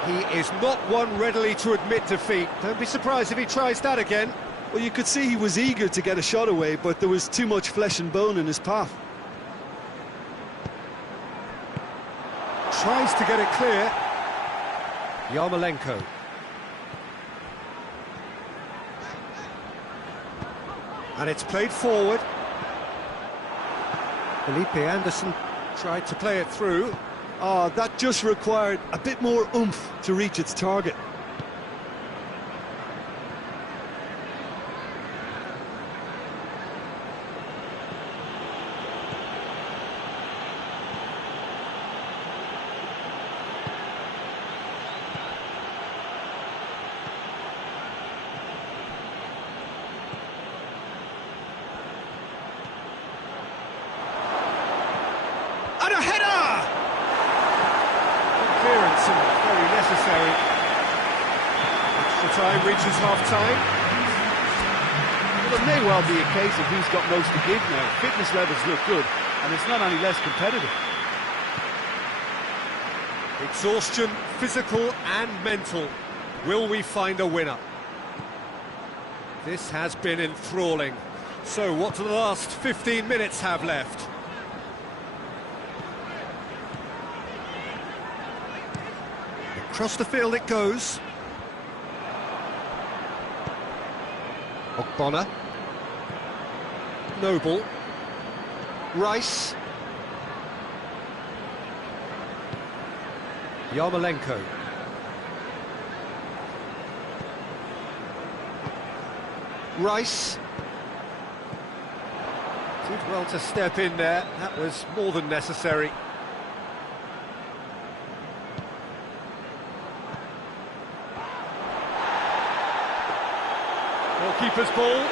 He is not one readily to admit defeat. Don't be surprised if he tries that again. Well, you could see he was eager to get a shot away, but there was too much flesh and bone in his path. Tries to get it clear. Yarmolenko. And it's played forward. Felipe Anderson tried to play it through. Ah, that just required a bit more oomph to reach its target. And a header! Clearance and very necessary. Extra time reaches half-time. Well, it may well be a case of who's got most to give now. Fitness levels look good, and it's not any less competitive. Exhaustion, physical and mental. Will we find a winner? This has been enthralling. So what do the last 15 minutes have left? Across the field it goes. Ogbonna. Noble. Rice. Yarmolenko. Rice. Did well to step in there. That was more than necessary. Goalkeeper's ball.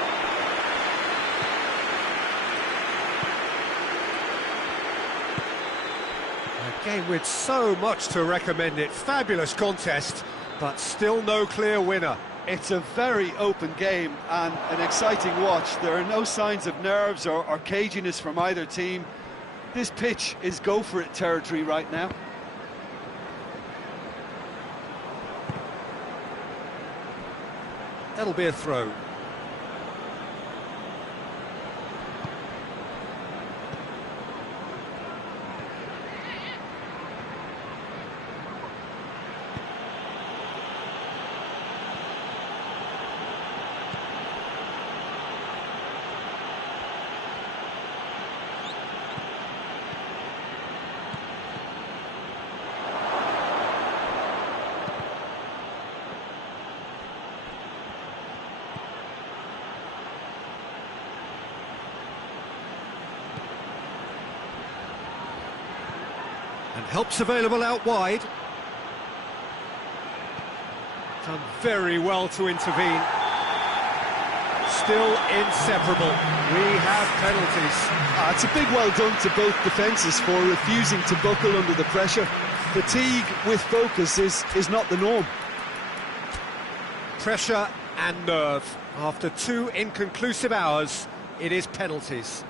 A game with so much to recommend it. Fabulous contest, but still no clear winner. It's a very open game and an exciting watch. There are no signs of nerves or caginess from either team. This pitch is go-for-it territory right now. That'll be a throw. And help's available out wide. Done very well to intervene. Still inseparable. We have penalties. It's a big well done to both defences for refusing to buckle under the pressure. Fatigue with focus is not the norm. Pressure and nerve. After 2 inconclusive hours, it is penalties.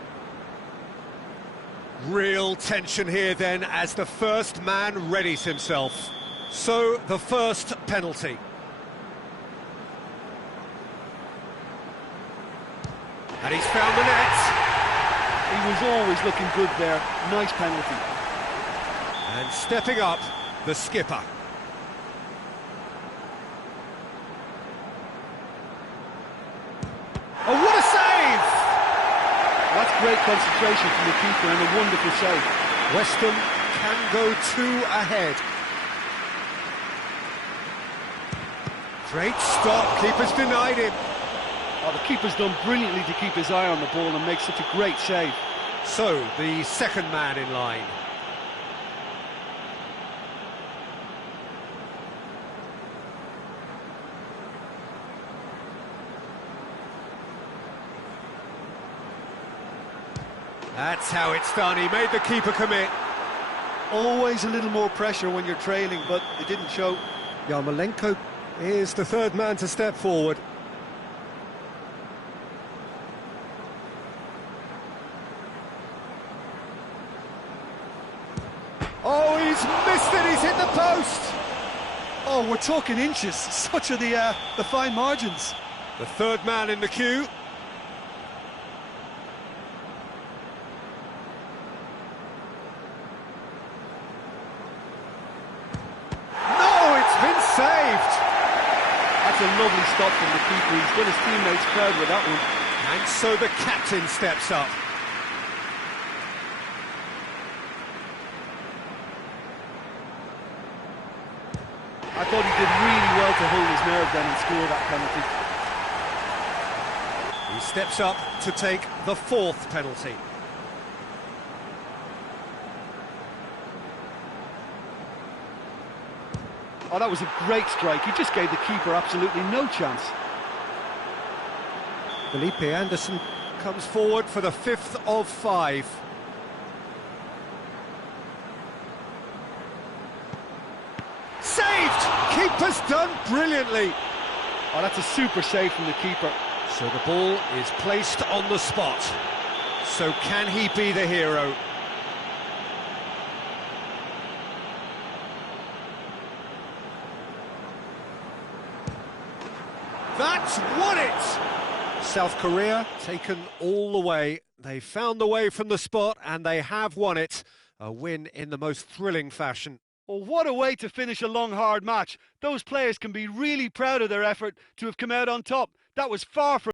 Real tension here then as the first man readies himself. So, the first penalty. And he's found the net. He was always looking good there. Nice penalty. And stepping up, the skipper. Oh, what a save! That's great concentration from the keeper and a wonderful save. West Ham can go 2 ahead. Great stop, keeper's denied him. Oh, the keeper's done brilliantly to keep his eye on the ball and make such a great save. So, the second man in line. That's how it's done, he made the keeper commit. Always a little more pressure when you're trailing, but it didn't show. Yarmolenko is the third man to step forward. Oh, he's missed it, he's hit the post! Oh, we're talking inches. Such are the fine margins. The third man in the queue. No, it's been saved! That's a lovely stop from the keeper. He's done his teammates proud with that one. And so the captain steps up. I thought he did really well to hold his nerve then and score that penalty. He steps up to take the 4th penalty. Oh, that was a great strike. He just gave the keeper absolutely no chance. Felipe Anderson comes forward for the 5th of 5. Saved! Keeper's done brilliantly. Oh, that's a super save from the keeper. So the ball is placed on the spot. So can he be the hero? That's won it! South Korea taken all the way. They found the way from the spot and they have won it. A win in the most thrilling fashion. Well, what a way to finish a long, hard match. Those players can be really proud of their effort to have come out on top. That was far from